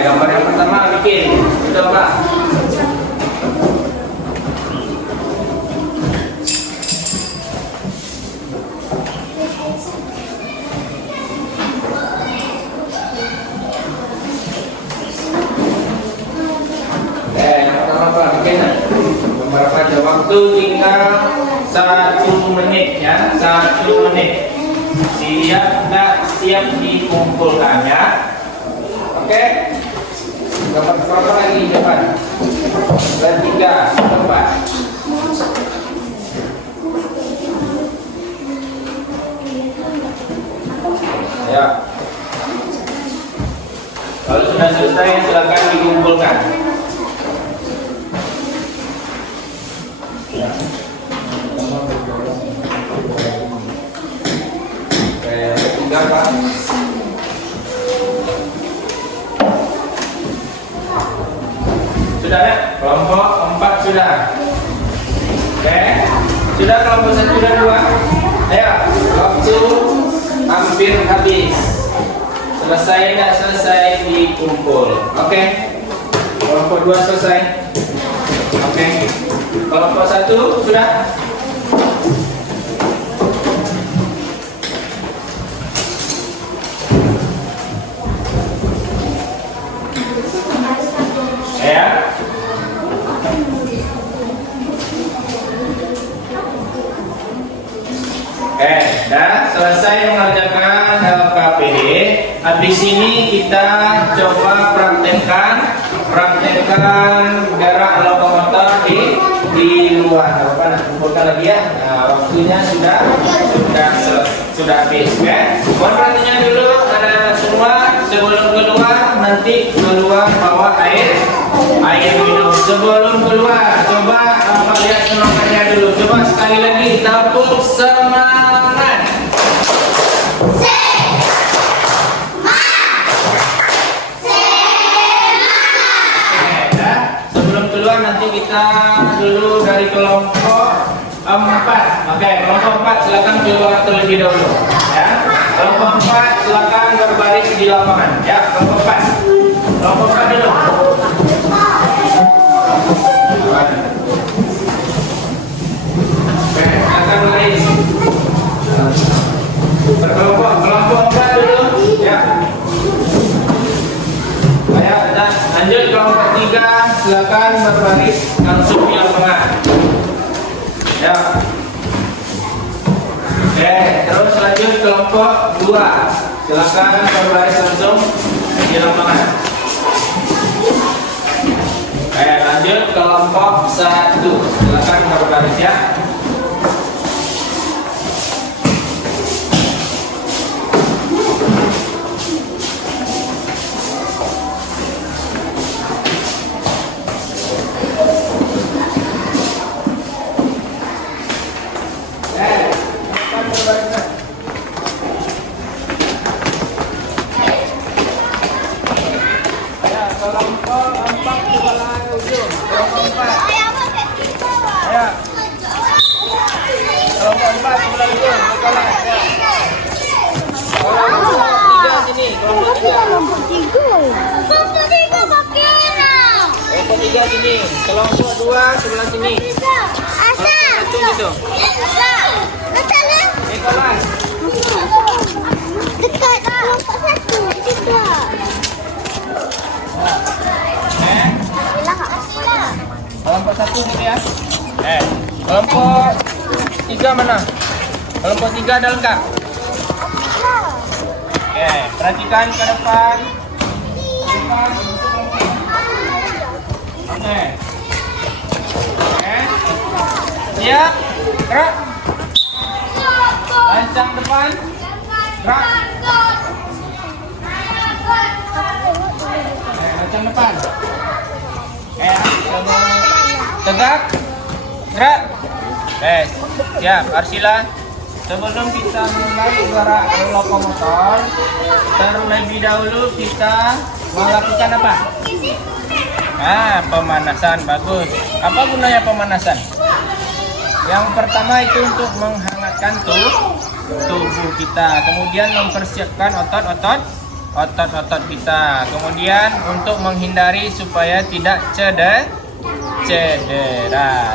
Gambar yang pertama bikin itu apa? Yang pertama apa? Bikin gambar apa aja? Waktu tinggal 1 menit ya, 1 menit. Siap nggak? Siap dikumpulkannya. Oke. Gambar berapa lagi depan? Dan 3, coba. Ya. Kalau sudah sudah selesai, silakan dikumpulkan. Tiga, Pak. Sudah ya? Kelompok 4 sudah. Oke. Sudah kelompok 1 dan 2. Ayo, waktu hampir habis. Selesai nggak selesai dikumpul. Oke. Kelompok 2 selesai. Oke. Kelompok 1 sudah. Ya. Dah selesai mengerjakan LKPD. Habis ini kita coba praktekkan gerak lokomotor di luar. Apa kumpulkan lagi ya? Nah, waktunya sudah habis. Oke. Mohon perhatiannya dulu anak-anak semua, sebelum keluar nanti keluar bawa air minum. Sebelum keluar coba lihat semangatnya dulu. Coba sekali lagi tepuk semangat. Sebelum keluar nanti kita dulu dari kelompok 4. Oke, kelompok 4 silakan keluar terlebih dahulu. Ya, kelompok 4 silakan berbaris di lapangan. Ya, kelompok 4. Kelompok 4 dulu. Oke, akan baris. Kelompok 4 dulu. Ya. Ayo, lanjut kelompok 3 silakan berbaris langsung di lapangan. Ya. Oke, terus lanjut kelompok 2 silakan berbaris langsung di lapangan. Lanjut kelompok 1 silakan berbaris ya. Kelompok 3 sini, kelompok 2 sebelah sini. Satu gitu. Kelas. Dekat kelompok 1 juga. Kelompok 1 gitu ya. Kelompok 3 mana? Kelompok 3 ada lengkap. Perhatikan ke depan. Siap. Gerak. Lancang depan. Gerak. Lancang depan. Tegak. Gerak. Siap. Arsila. Sebelum kita mulai gerak lokomotor, terlebih dahulu kita melakukan apa? Pemanasan. Bagus. Apa gunanya pemanasan? Yang pertama itu untuk menghangatkan tubuh kita, kemudian mempersiapkan otot-otot kita, kemudian untuk menghindari supaya tidak cedera.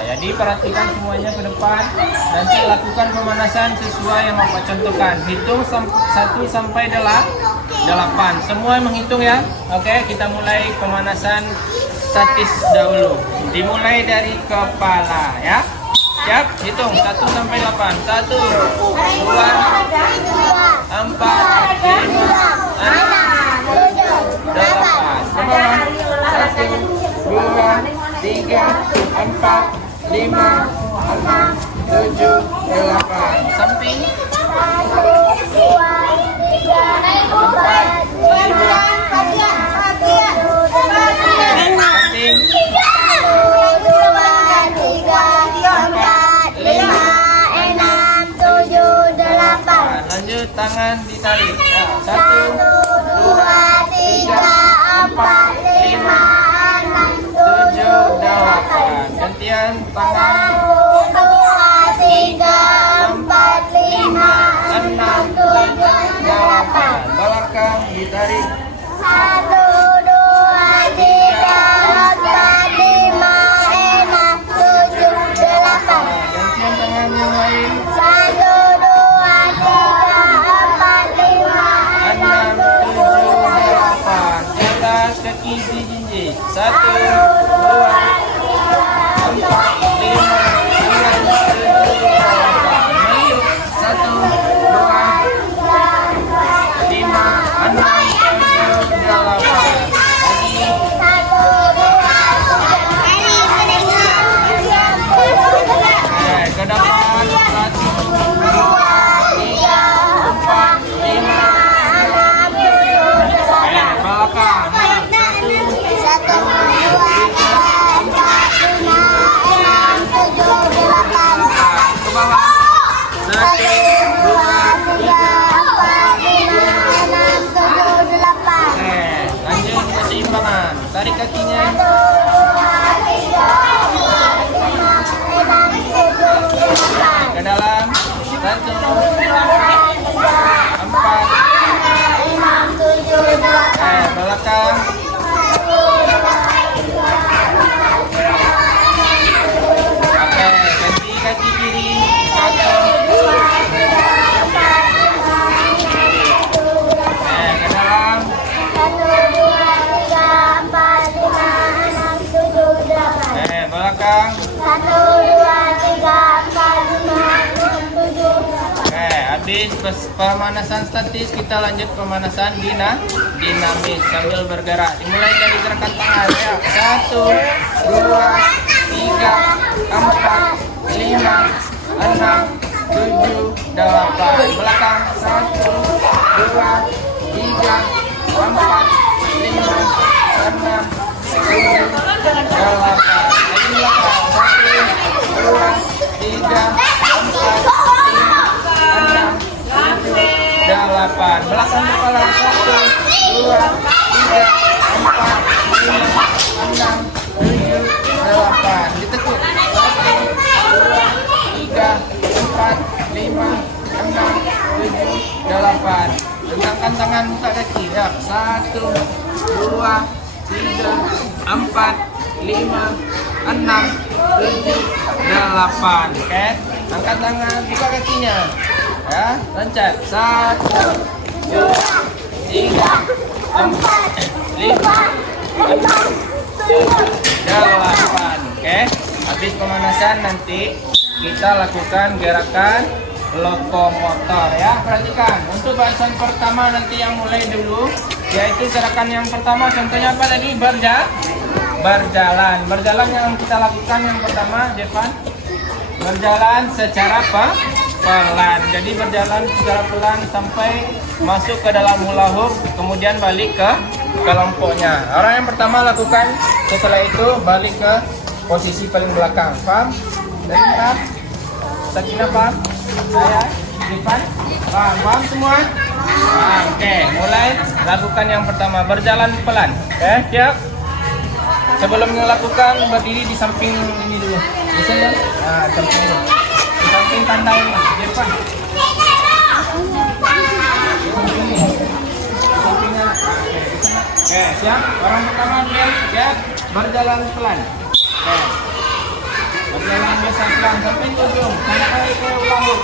Jadi perhatikan semuanya ke depan. Nanti lakukan pemanasan sesuai yang Bapak contohkan. Hitung 1 sampai 8. Semua menghitung ya. Oke, kita mulai pemanasan statis dahulu. Dimulai dari kepala ya. Siap? Hitung 1 sampai 8. 1, 2, 4, 5, 6, 7, 8. Semua. 1, 2, 3, 4, 5, 6, 7, 8. Samping. 4, 5, 6, 7, 8. tangan. 1, 2, 3, 4, 5, 6, 7, 8. Belakang ditarik. 1, 2, 3, 4, 5, 6, 7, 8. Gantian tangan yang lain. 1, 2, 3, 4, 5, 6, 7, 8. Di atas kaki dijinjing. 1, 2, 4, 5, 6, 7, 8. Meliuk. 1, 2, 5, 6, 7, 8. Lagi. 1, 2, 3, 4, 5, Ke depan. 1, 2, 3, 4, 5. Belakang. 1, ke bawah. 1, 2, lanjut keseimbangan. Tarik kakinya. Ke dalam. 1, 4. Belakang. Ganti kaki kiri. 1. Ke dalam. Belakang. Habis pemanasan statis, kita lanjut pemanasan dinamis sambil bergerak. Dimulai dari gerakan tangan ya. 1, 2, 3, 4, 5, 6, 7, 8. Belakang. 1, 2, 3, 4, 5, 6, 7, 8. Lagi belakang. 1, 2, 3, 4, 5, 6, 7, 8. Belakang kepala. 1, 2, 3, 4, 5, 6, 7, 8. Ditekuk. 1, 2, 3, 4, 5, 6, 7, 8. Tentangkan tangan, buka kaki ya. 1, 2, 3, 4, 5, 6, 7, 8. Oke, angkat tangan, buka kakinya ya, loncat. 1, 2, 3, 4, 5, 6, 7, 8. Oke, habis pemanasan nanti kita lakukan gerakan lokomotor ya. Perhatikan, untuk bahasan pertama nanti yang mulai dulu, yaitu gerakan yang pertama contohnya apa tadi? Berjalan. Berjalan yang kita lakukan yang pertama, Jevan, berjalan secara pelan. Jadi berjalan secara pelan sampai masuk ke dalam hula hoop, kemudian balik ke kelompoknya. Orang yang pertama lakukan, setelah itu balik ke posisi paling belakang. Paham? Dan paham? Sakinah paham? Saya, Jevan, paham semua? Oke, mulai lakukan yang pertama, berjalan pelan. Oke, siap? Sebelum melakukan, berdiri di samping ini dulu. Bisa ya? Nah, samping ini. Di samping tanda ini. Jevan. Di samping ini. Di sampingnya. Oke, siap? Orang pertama dia siap? Berjalan pelan. Oke. Berjalan biasa pelan sampai ke ujung. Sampai ke ujung.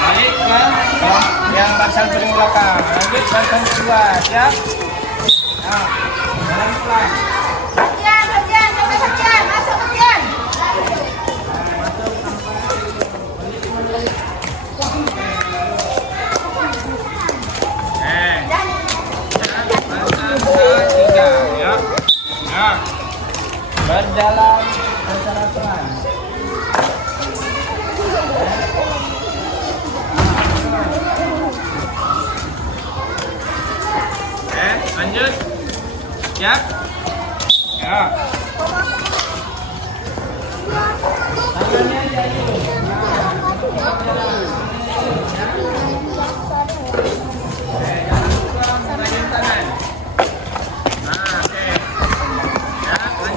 Balik ke yang barisan paling belakang. Lanjut barisan kedua, siap? Nah, jalan pelan. Berjalan secara pelan. Lanjut. Siap? Ya.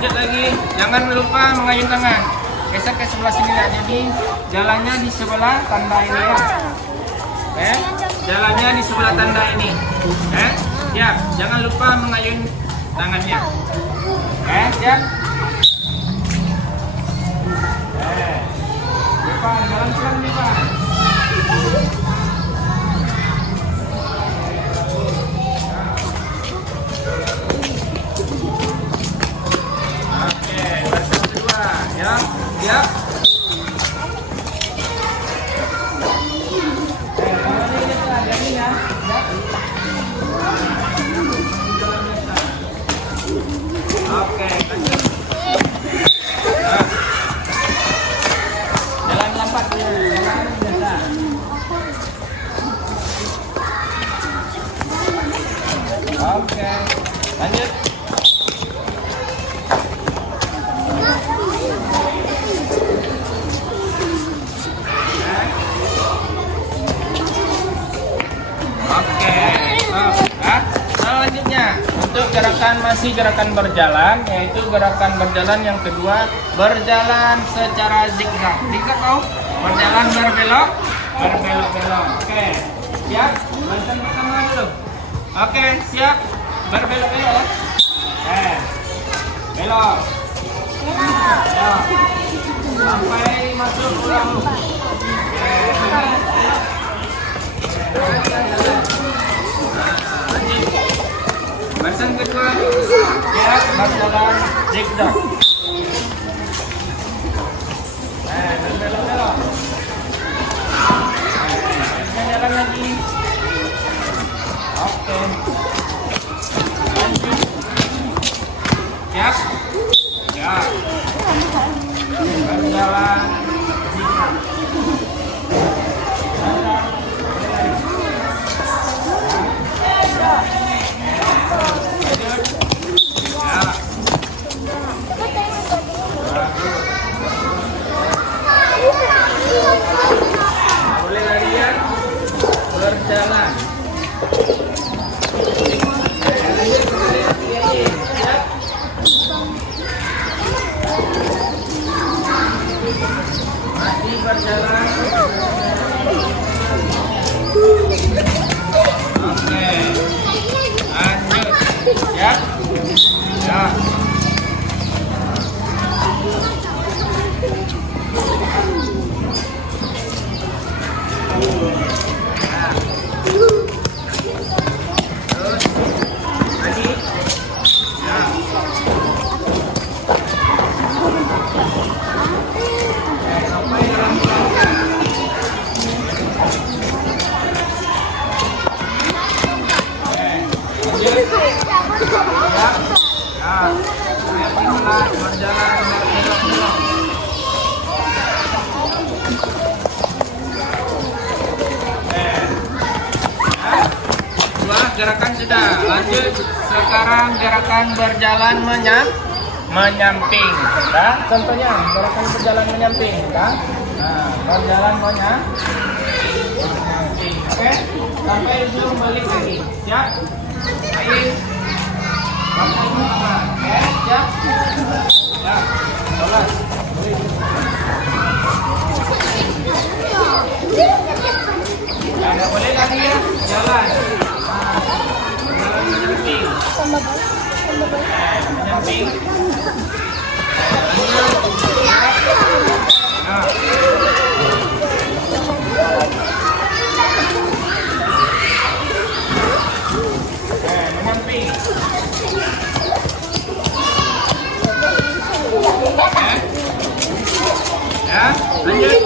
lanjut lagi. Jangan lupa mengayun tangan. Geser ke sebelah sini ya. Jadi jalannya di sebelah tanda ini ya. Jalannya di sebelah tanda ini. Siap. Jangan lupa mengayun tangannya. Siap. Depan, jalan pelan depan. Oke, baris kedua ya. Siap. Oke, lanjut. Jalan lambat ya, jalan biasa. Oke, lanjut. Oke, selanjutnya untuk gerakan berjalan, yaitu gerakan berjalan yang kedua, berjalan secara zigzag. Zigzag kau? Berjalan berbelok. Oke, siap? Barisan pertama dulu. Oke, siap? Berbelok-belok. Belok. Sampai masuk pulang. Barisan kedua, ya, berjalan zigzag. Belok-belok. Jalan lagi. Oke. Lanjut. Siap? Ya. Berjalan zigzag. Boleh larian, berjalan. Masih berjalan. Oke, lanjut. Ya. Gerakan sudah, lanjut. Sekarang gerakan berjalan menyamping. Contohnya gerakan berjalan menyamping, berjalan menyamping. Oke, sampai ujung balik lagi. Siap? Baik. Oke, siap? Ya, sholat. Nggak boleh lagi ya, jalan. Menyamping. Menyamping. Menyamping. Ya, lanjut.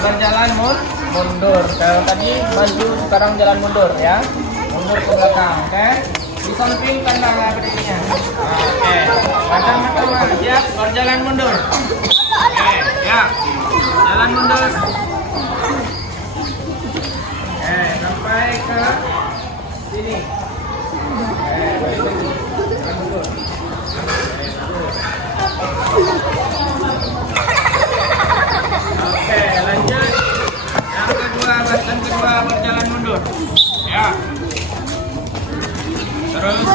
Berjalan mundur. Kalau tadi maju, sekarang jalan mundur ya. Mundur ke belakang, oke? Di samping kanan berdirinya. Oke. pertama, siap, berjalan mundur. Oke, ya. Jalan mundur. Oke, sampai ke sini. Oke, balik lagi. Jalan mundur. Oke, lanjut. Yang kedua, barisan kedua berjalan mundur. Ya. Terus.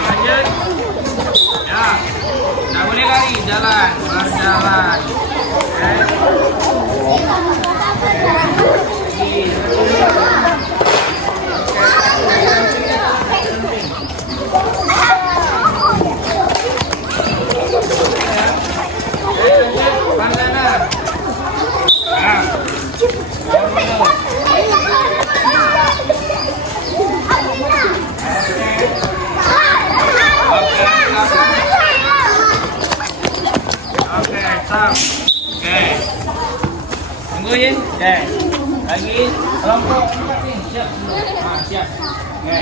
Lanjut. Ya. Nggak boleh lari, jalan, berjalan. Oke, tungguin. Oke, lagi kelompok nih, siap. Nah, siap. Oke,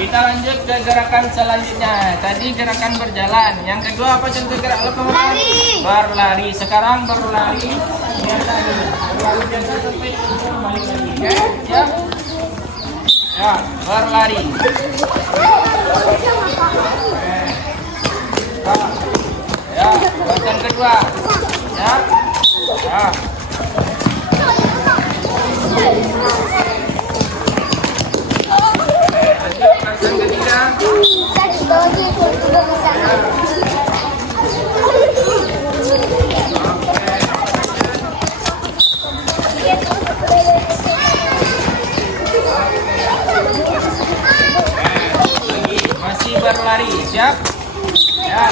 kita lanjut ke gerakan selanjutnya. Tadi gerakan berjalan. Yang kedua apa contoh gerak lokomotor? Berlari. Sekarang berlari biasa dulu. Berlari biasa sampai balik lagi. Oke, siap. Ya, berlari. Ya, gerakan kedua. Ya. Ya. Lanjut gerakan ketiga. Masih berlari, siap? Ya.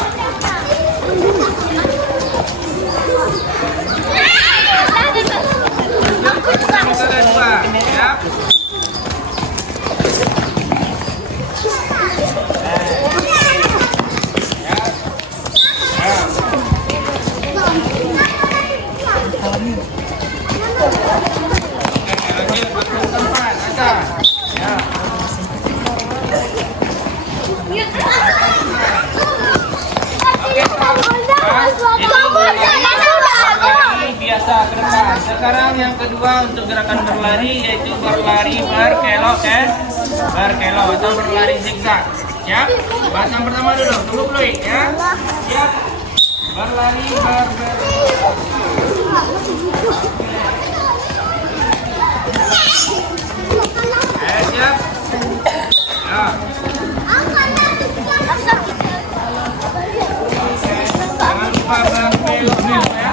Kedua, siap? Biasa ke depan. Sekarang yang kedua untuk gerakan berlari yaitu berlari berkelok berkelok atau berlari zigzag. Siap? Yang pertama dulu, tunggu Fluid ya. Siap? Berlari siap? Ya. Jangan lupa berkelok ya.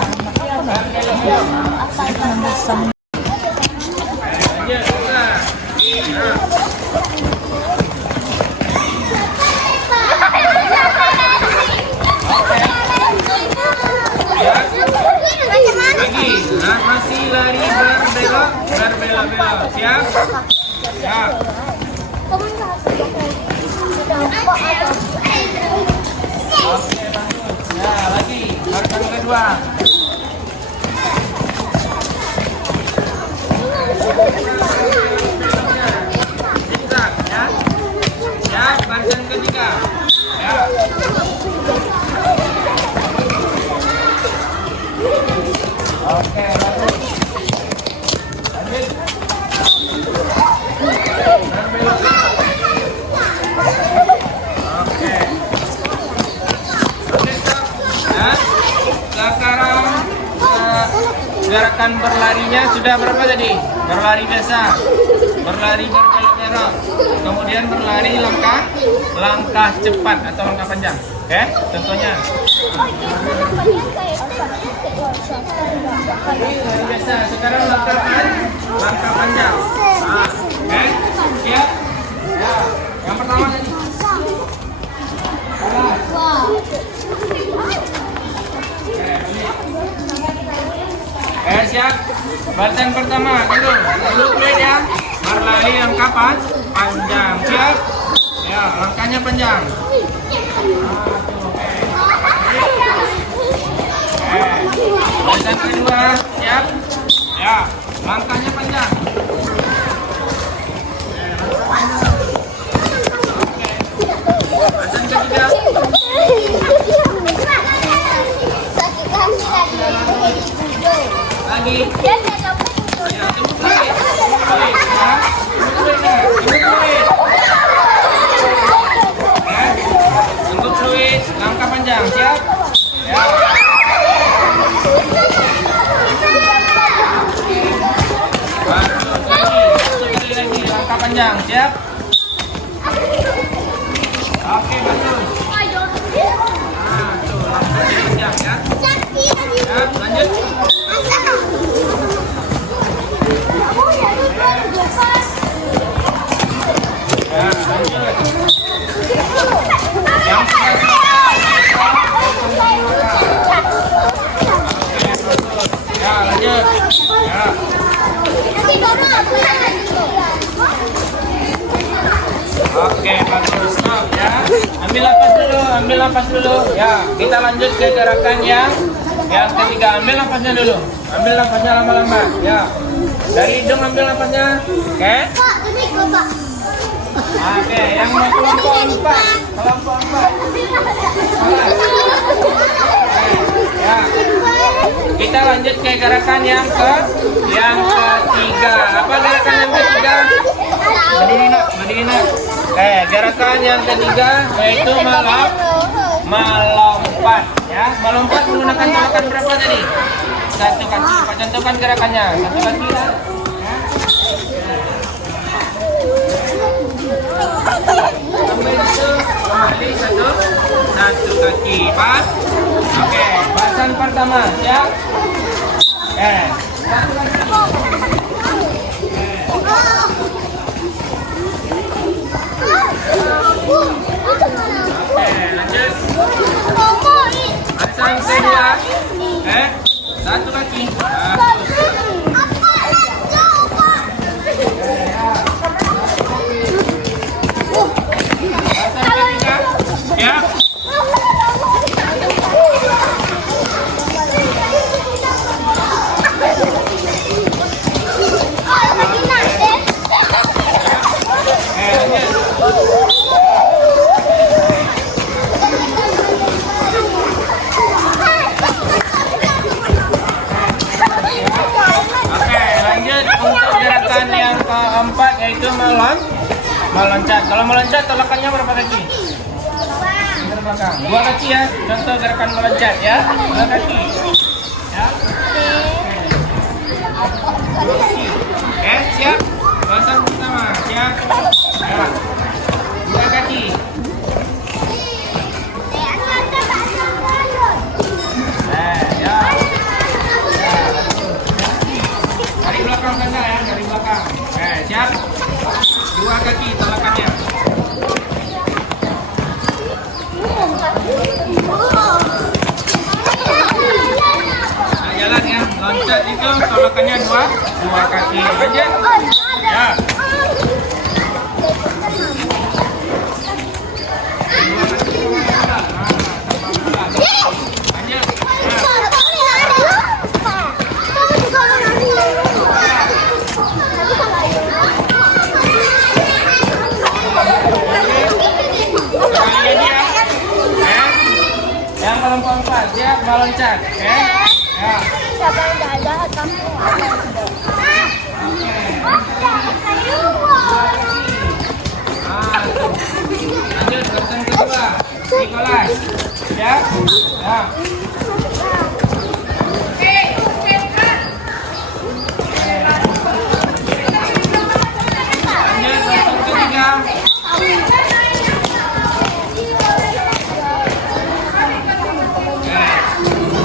Lagi, masih lari berbelok, siap? Siap. Oke, ya lagi, gerakan kedua. Zigzag, ya. Siap, gerakan ketiga. Ya. Oke, lanjut. Berbelok. Oke. Ya. Sekarang gerakan berlarinya sudah berapa tadi? Berlari biasa, berlari berbelok-belok, kemudian berlari langkah cepat atau langkah panjang. Oke, contohnya. Ini biasa. Sekarang langkah panjang. Nah, oke, siap. Ya, yang pertama tadi. Siap. Barisan pertama dulu Fluid ya. Berlari langkah panjang. Siap. Ya, langkahnya panjang. Oke. siap. Ya, langkahnya panjang. Oke. Badan ketiga. Lagi. Ya, tunggu fluid. Tunggu fluid. Langkah panjang, siap? Ya. Lagi, langkah panjang, siap? Oke, bagus. Nah, tuh, langkah panjang ya. Siap, lanjut. Ya, lanjut. Yang ya, lanjut. Ya. Oke, bagus. Stop ya. Ambil napas dulu. Ya, kita lanjut ke gerakan yang ketiga. Ambil napasnya dulu. Ambil napasnya lama-lama. Ya. Dari hidung ambil napasnya. Oke. Oke, yang mau kelompok 4. Kelompok 4. Ya. Kita lanjut ke gerakan yang ketiga. Apa gerakan yang ketiga? Berdiri nak. Gerakan yang ketiga yaitu melompat. Ya, melompat menggunakan tolakan berapa tadi? 1 kaki. Pak contohkan gerakannya. 1 kaki. Ya. Kembali 1 kaki. Pak. Oke, barisan pertama, siap? Lanjut. Barisan kedua. 1 kaki. Barisan ketiga. Ya. Yang keempat yaitu meloncat. Kalau meloncat tolakannya berapa kaki? Ke belakang. 2 kaki ya. Contoh gerakan meloncat ya. 2 kaki. Ya. Oke, siap. Barisan pertama, siap. Ya. 2 kaki. Ya. Dari belakang saja ya, dari belakang. Siap. 2 kaki tolakannya. Nah, jalan ya. Loncat itu tolakannya 2 kaki. Lanjut. Ya. Yang kelompok 4 siap meloncat, oke? Ya. Siapa yang ada kamu? Lanjut barisan kedua. Nicholas. Siap? Ya. Lanjut barisan ketiga.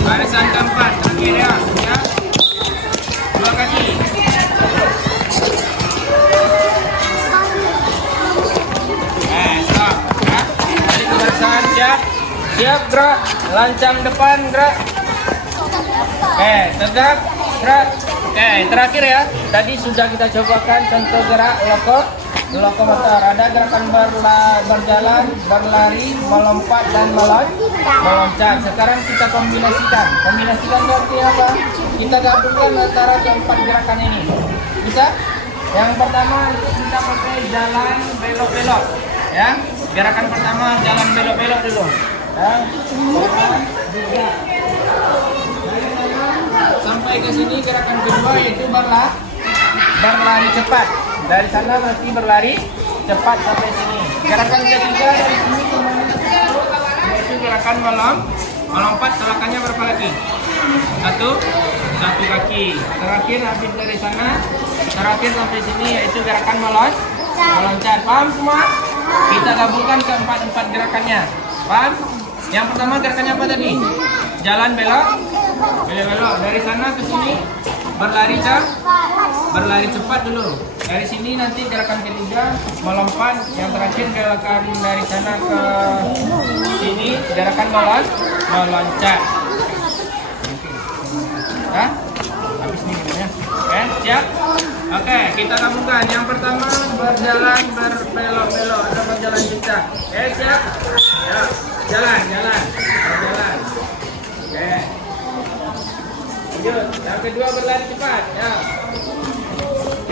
Barisan keempat terakhir ya. 2 kaki. Stop ya. Balik ke barisan, siap. Siap, gerak. Lancang depan, gerak. Tegak, gerak. Terakhir ya. Tadi sudah kita cobakan contoh gerak loko. lokomotor. Ada gerakan berjalan, berlari, melompat dan meloncat. Sekarang kita kombinasikan. Kombinasikan berarti apa? Kita gabungkan antara keempat gerakan ini. Bisa? Yang pertama itu kita pakai jalan belok-belok. Ya. Gerakan pertama jalan belok-belok dulu. Ya. Sampai ke sini gerakan kedua yaitu berlari cepat. Dari sana berarti berlari cepat sampai sini. Gerakan ketiga dari sini yaitu gerakan melompat. Telakannya berapa lagi? Satu kaki. Terakhir habis dari sana, terakhir sampai sini yaitu gerakan meloncat. Paham semua? Kita gabungkan keempat gerakannya. Paham? Yang pertama gerakannya apa tadi? Jalan belok. Dari sana ke sini berlari cepat dulu. Dari sini nanti gerakan ketiga melompat. Yang terakhir gerakan dari sana ke sini gerakan meloncat. Hah? Habis nih ya. Oke, siap? Oke, kita gabungkan. Yang pertama berjalan berbelok-belok atau berjalan zigzag. Siap? Ya. Jalan. Berjalan. Oke. Lanjut. Yang kedua berlari cepat. Ya.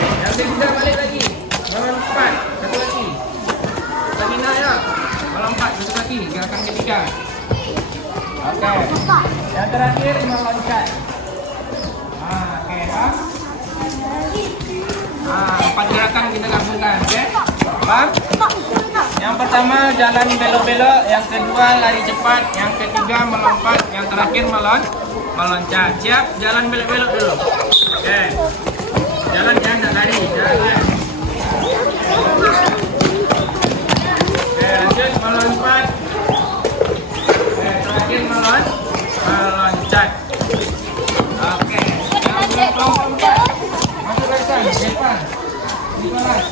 Yang ketiga balik lagi. Melompat. Satu lagi. Lagi nak ya. Melompat satu lagi. Gerakan ketiga. Oke. Yang terakhir meloncat. Oke. Empat gerakan kita gabungkan. Oke. Paham? Yang pertama jalan belok-belok, yang kedua lari cepat, yang ketiga melompat, yang terakhir meloncat. Siap? Jalan belok-belok dulu. Oke. Jalan jangan lari, jalan. Oke, lanjut melompat. Oke, terakhir meloncat. Oke. Yang melompat. Masuk barisan, depan. Di balas.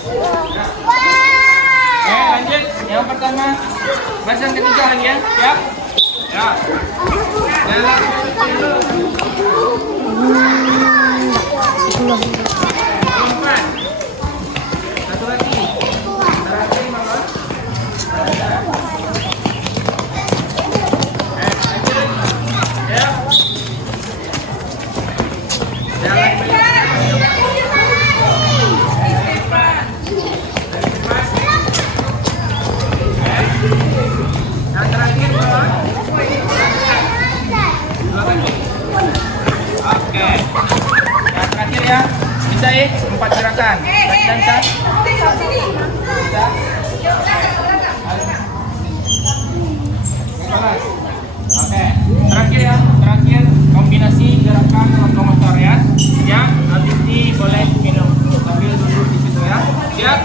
Ya. Lanjut. Yang pertama, barisan ketiga lagi ya. Siap? Ya. Jalan melompat. Satu lagi. Terakhir melompat. Lanjut. Ya. Jalan yang terakhir oke. Yang terakhir ya. Bisa ya? 4 gerakan. Dan bisa? Oke. Terakhir ya. Terakhir kombinasi gerakan lokomotor ya. Ya. Habis ini boleh minum sambil duduk di situ ya. Siap?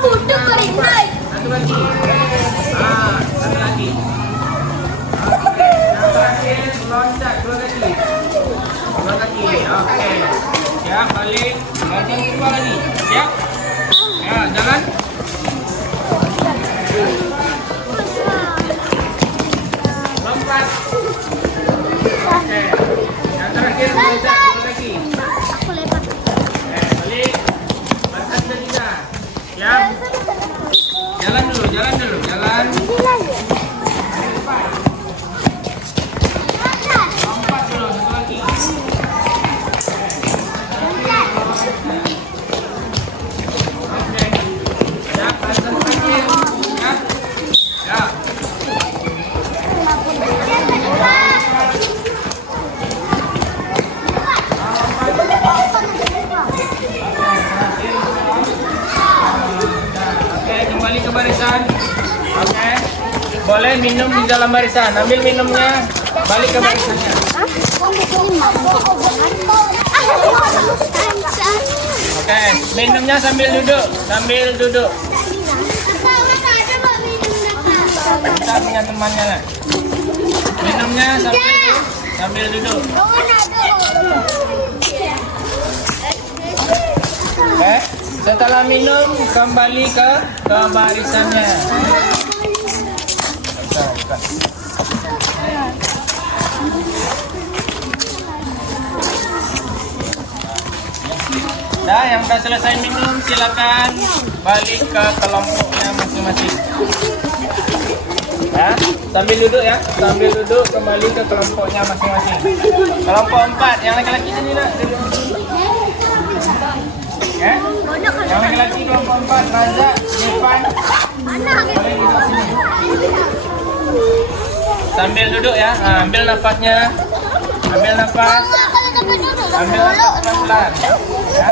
Butuh keringat. Satu lagi. Satu lagi. Yang terakhir loncat 2 kaki. 2 kaki. Oke. Siap, balik. Lagi yang kedua lagi. Siap. Ya, jalan. Lompat. Oke. Yang terakhir loncat 2 kaki. Aku lepas. Balik. Loncat ketiga. Siap. Jalan dulu, jalan. Lompat dulu, satu lagi. Oke. Siap, barisan terakhir. Siap. Ya. Kembali ke barisan. Oke. Boleh minum di dalam barisan. Ambil minumnya. Balik ke barisannya. Oke. Minumnya sambil duduk. Kita punya temannya lah. Minumnya sambil duduk. Oke. Setelah minum kembali ke barisannya. Nah, yang sudah selesai minum silakan balik ke kelompoknya masing-masing. Ya, sambil duduk ya, sambil duduk kembali ke kelompoknya masing-masing. Kelompok 4, yang laki-laki sini nak duduk. Ya, yang laki-laki kelompok 4, Raza, Irfan, boleh duduk sini. Sambil duduk ya, ambil nafasnya, ambil nafas, ambil nafas pelan-pelan. Ya.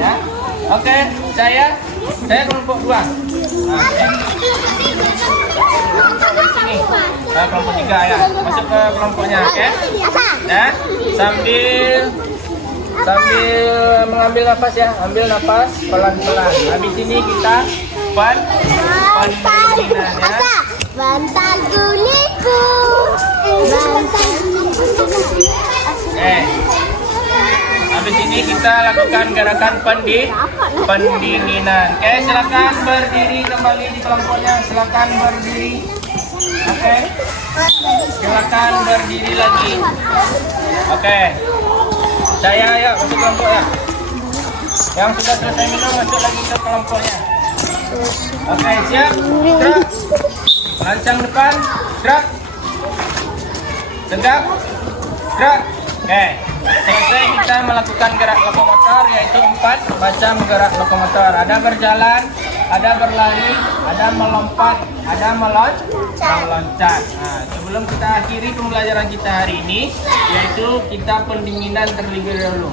Ya, oke, saya kelompok 2. Sini, kelompok 3 ya, masuk ke kelompoknya, oke? Ya, sambil mengambil nafas ya, ambil nafas pelan-pelan. Habis ini kita pendinginan ya. Bantal guliku. Habis ini kita lakukan gerakan pendinginan. Oke, silakan berdiri kembali di kelompoknya. Silakan berdiri. Oke. Silakan berdiri lagi. Oke. Saya ya masuk kelompok ya. Yang sudah selesai minum masuk lagi ke kelompoknya. Oke, siap. Gerak. Lancang depan. Gerak. Tegak. Gerak. Oke. Selesai kita melakukan gerak lokomotor yaitu 4 macam gerak lokomotor. Ada berjalan, ada berlari, ada melompat, ada meloncat. Nah, sebelum kita akhiri pembelajaran kita hari ini, yaitu kita pendinginan terlebih dahulu.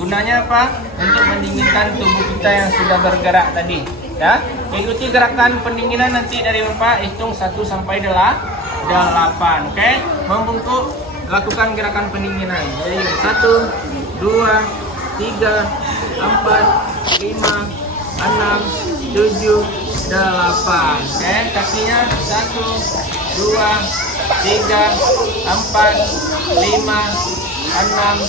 Gunanya apa? Untuk mendinginkan tubuh kita yang sudah bergerak tadi. Ya, ikuti gerakan pendinginan nanti dari Bapak hitung 1 sampai 8. Oke, membungkuk. Lakukan gerakan pendinginan. Jadi 1, 2, 3, 4, 5, 6, 7, 8. Oke, kakinya 1, 2, 3, 4, 5, 6,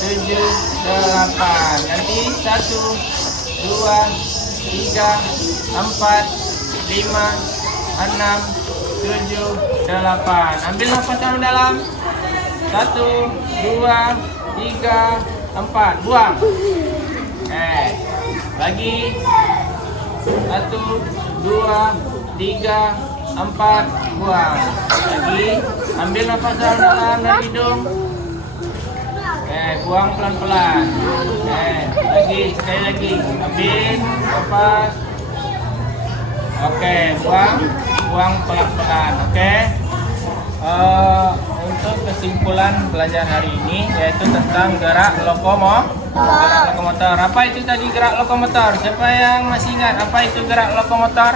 7, 8. Nanti 1, 2, 3, 4, 5, 6, 7, 8. Ambil nafas dalam. 1, 2, 3, 4. Buang. Lagi. 1, 2, 3, 4. Buang. Lagi. Ambil nafas dalam dari hidung. Buang pelan-pelan. Lagi. Sekali lagi. Ambil nafas. Oke, buang pelan-pelan. Oke. Untuk kesimpulan belajar hari ini yaitu tentang gerak lokomotor. Apa itu tadi gerak lokomotor? Siapa yang masih ingat apa itu gerak lokomotor?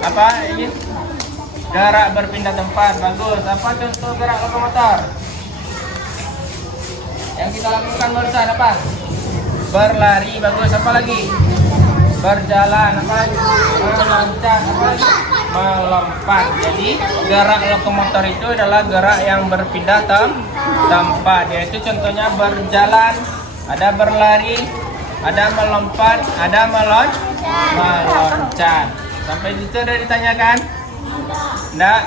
Apa ini? Gerak berpindah tempat. Bagus. Apa contoh gerak lokomotor? Yang kita lakukan barusan apa? Berlari. Bagus. Apa lagi? Berjalan. Apa lagi? Meloncat. Apa lagi? Melompat. Jadi gerak lokomotor itu adalah gerak yang berpindah tempat. Yaitu contohnya berjalan, ada berlari, ada melompat, ada meloncat. Sampai situ sudah ditanyakan? Nah,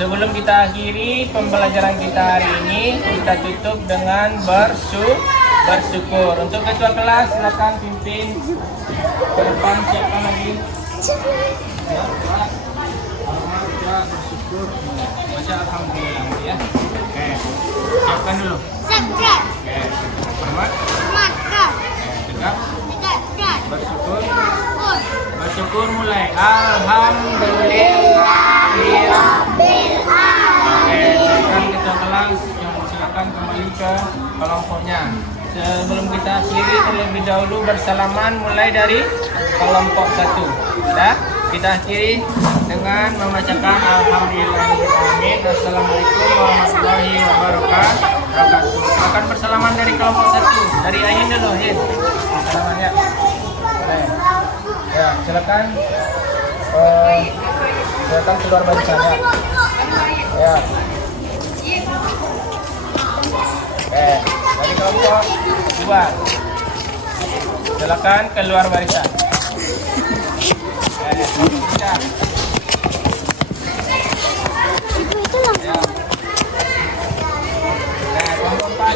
sebelum kita akhiri pembelajaran kita hari ini, kita tutup dengan bersyukur. Untuk ketua kelas silakan pimpin ke depan. Siapkan lagi. Ya, Pak. Bersyukur, baca alhamdulillah ya. Oke, siapkan dulu. Segera. Oke, hormat. Tegak. Bersyukur mulai. Alhamdulillahirabbil alamin. Oke, kita kelas yang silakan kembali ke kelompoknya. Sebelum kita akhiri terlebih dahulu bersalaman mulai dari kelompok 1. Dah, kita akhiri dengan membacakan alhamdulillahirabbil alamin. Assalamualaikum warahmatullahi wabarakatuh. Akan bersalaman dari kelompok 1. Dari Ayin dulu, Ayin. Salaman ya. Boleh. Ya, silakan. Silakan keluar barisannya. Ya. Dari kelompok 2. Silakan keluar barisan. Pak.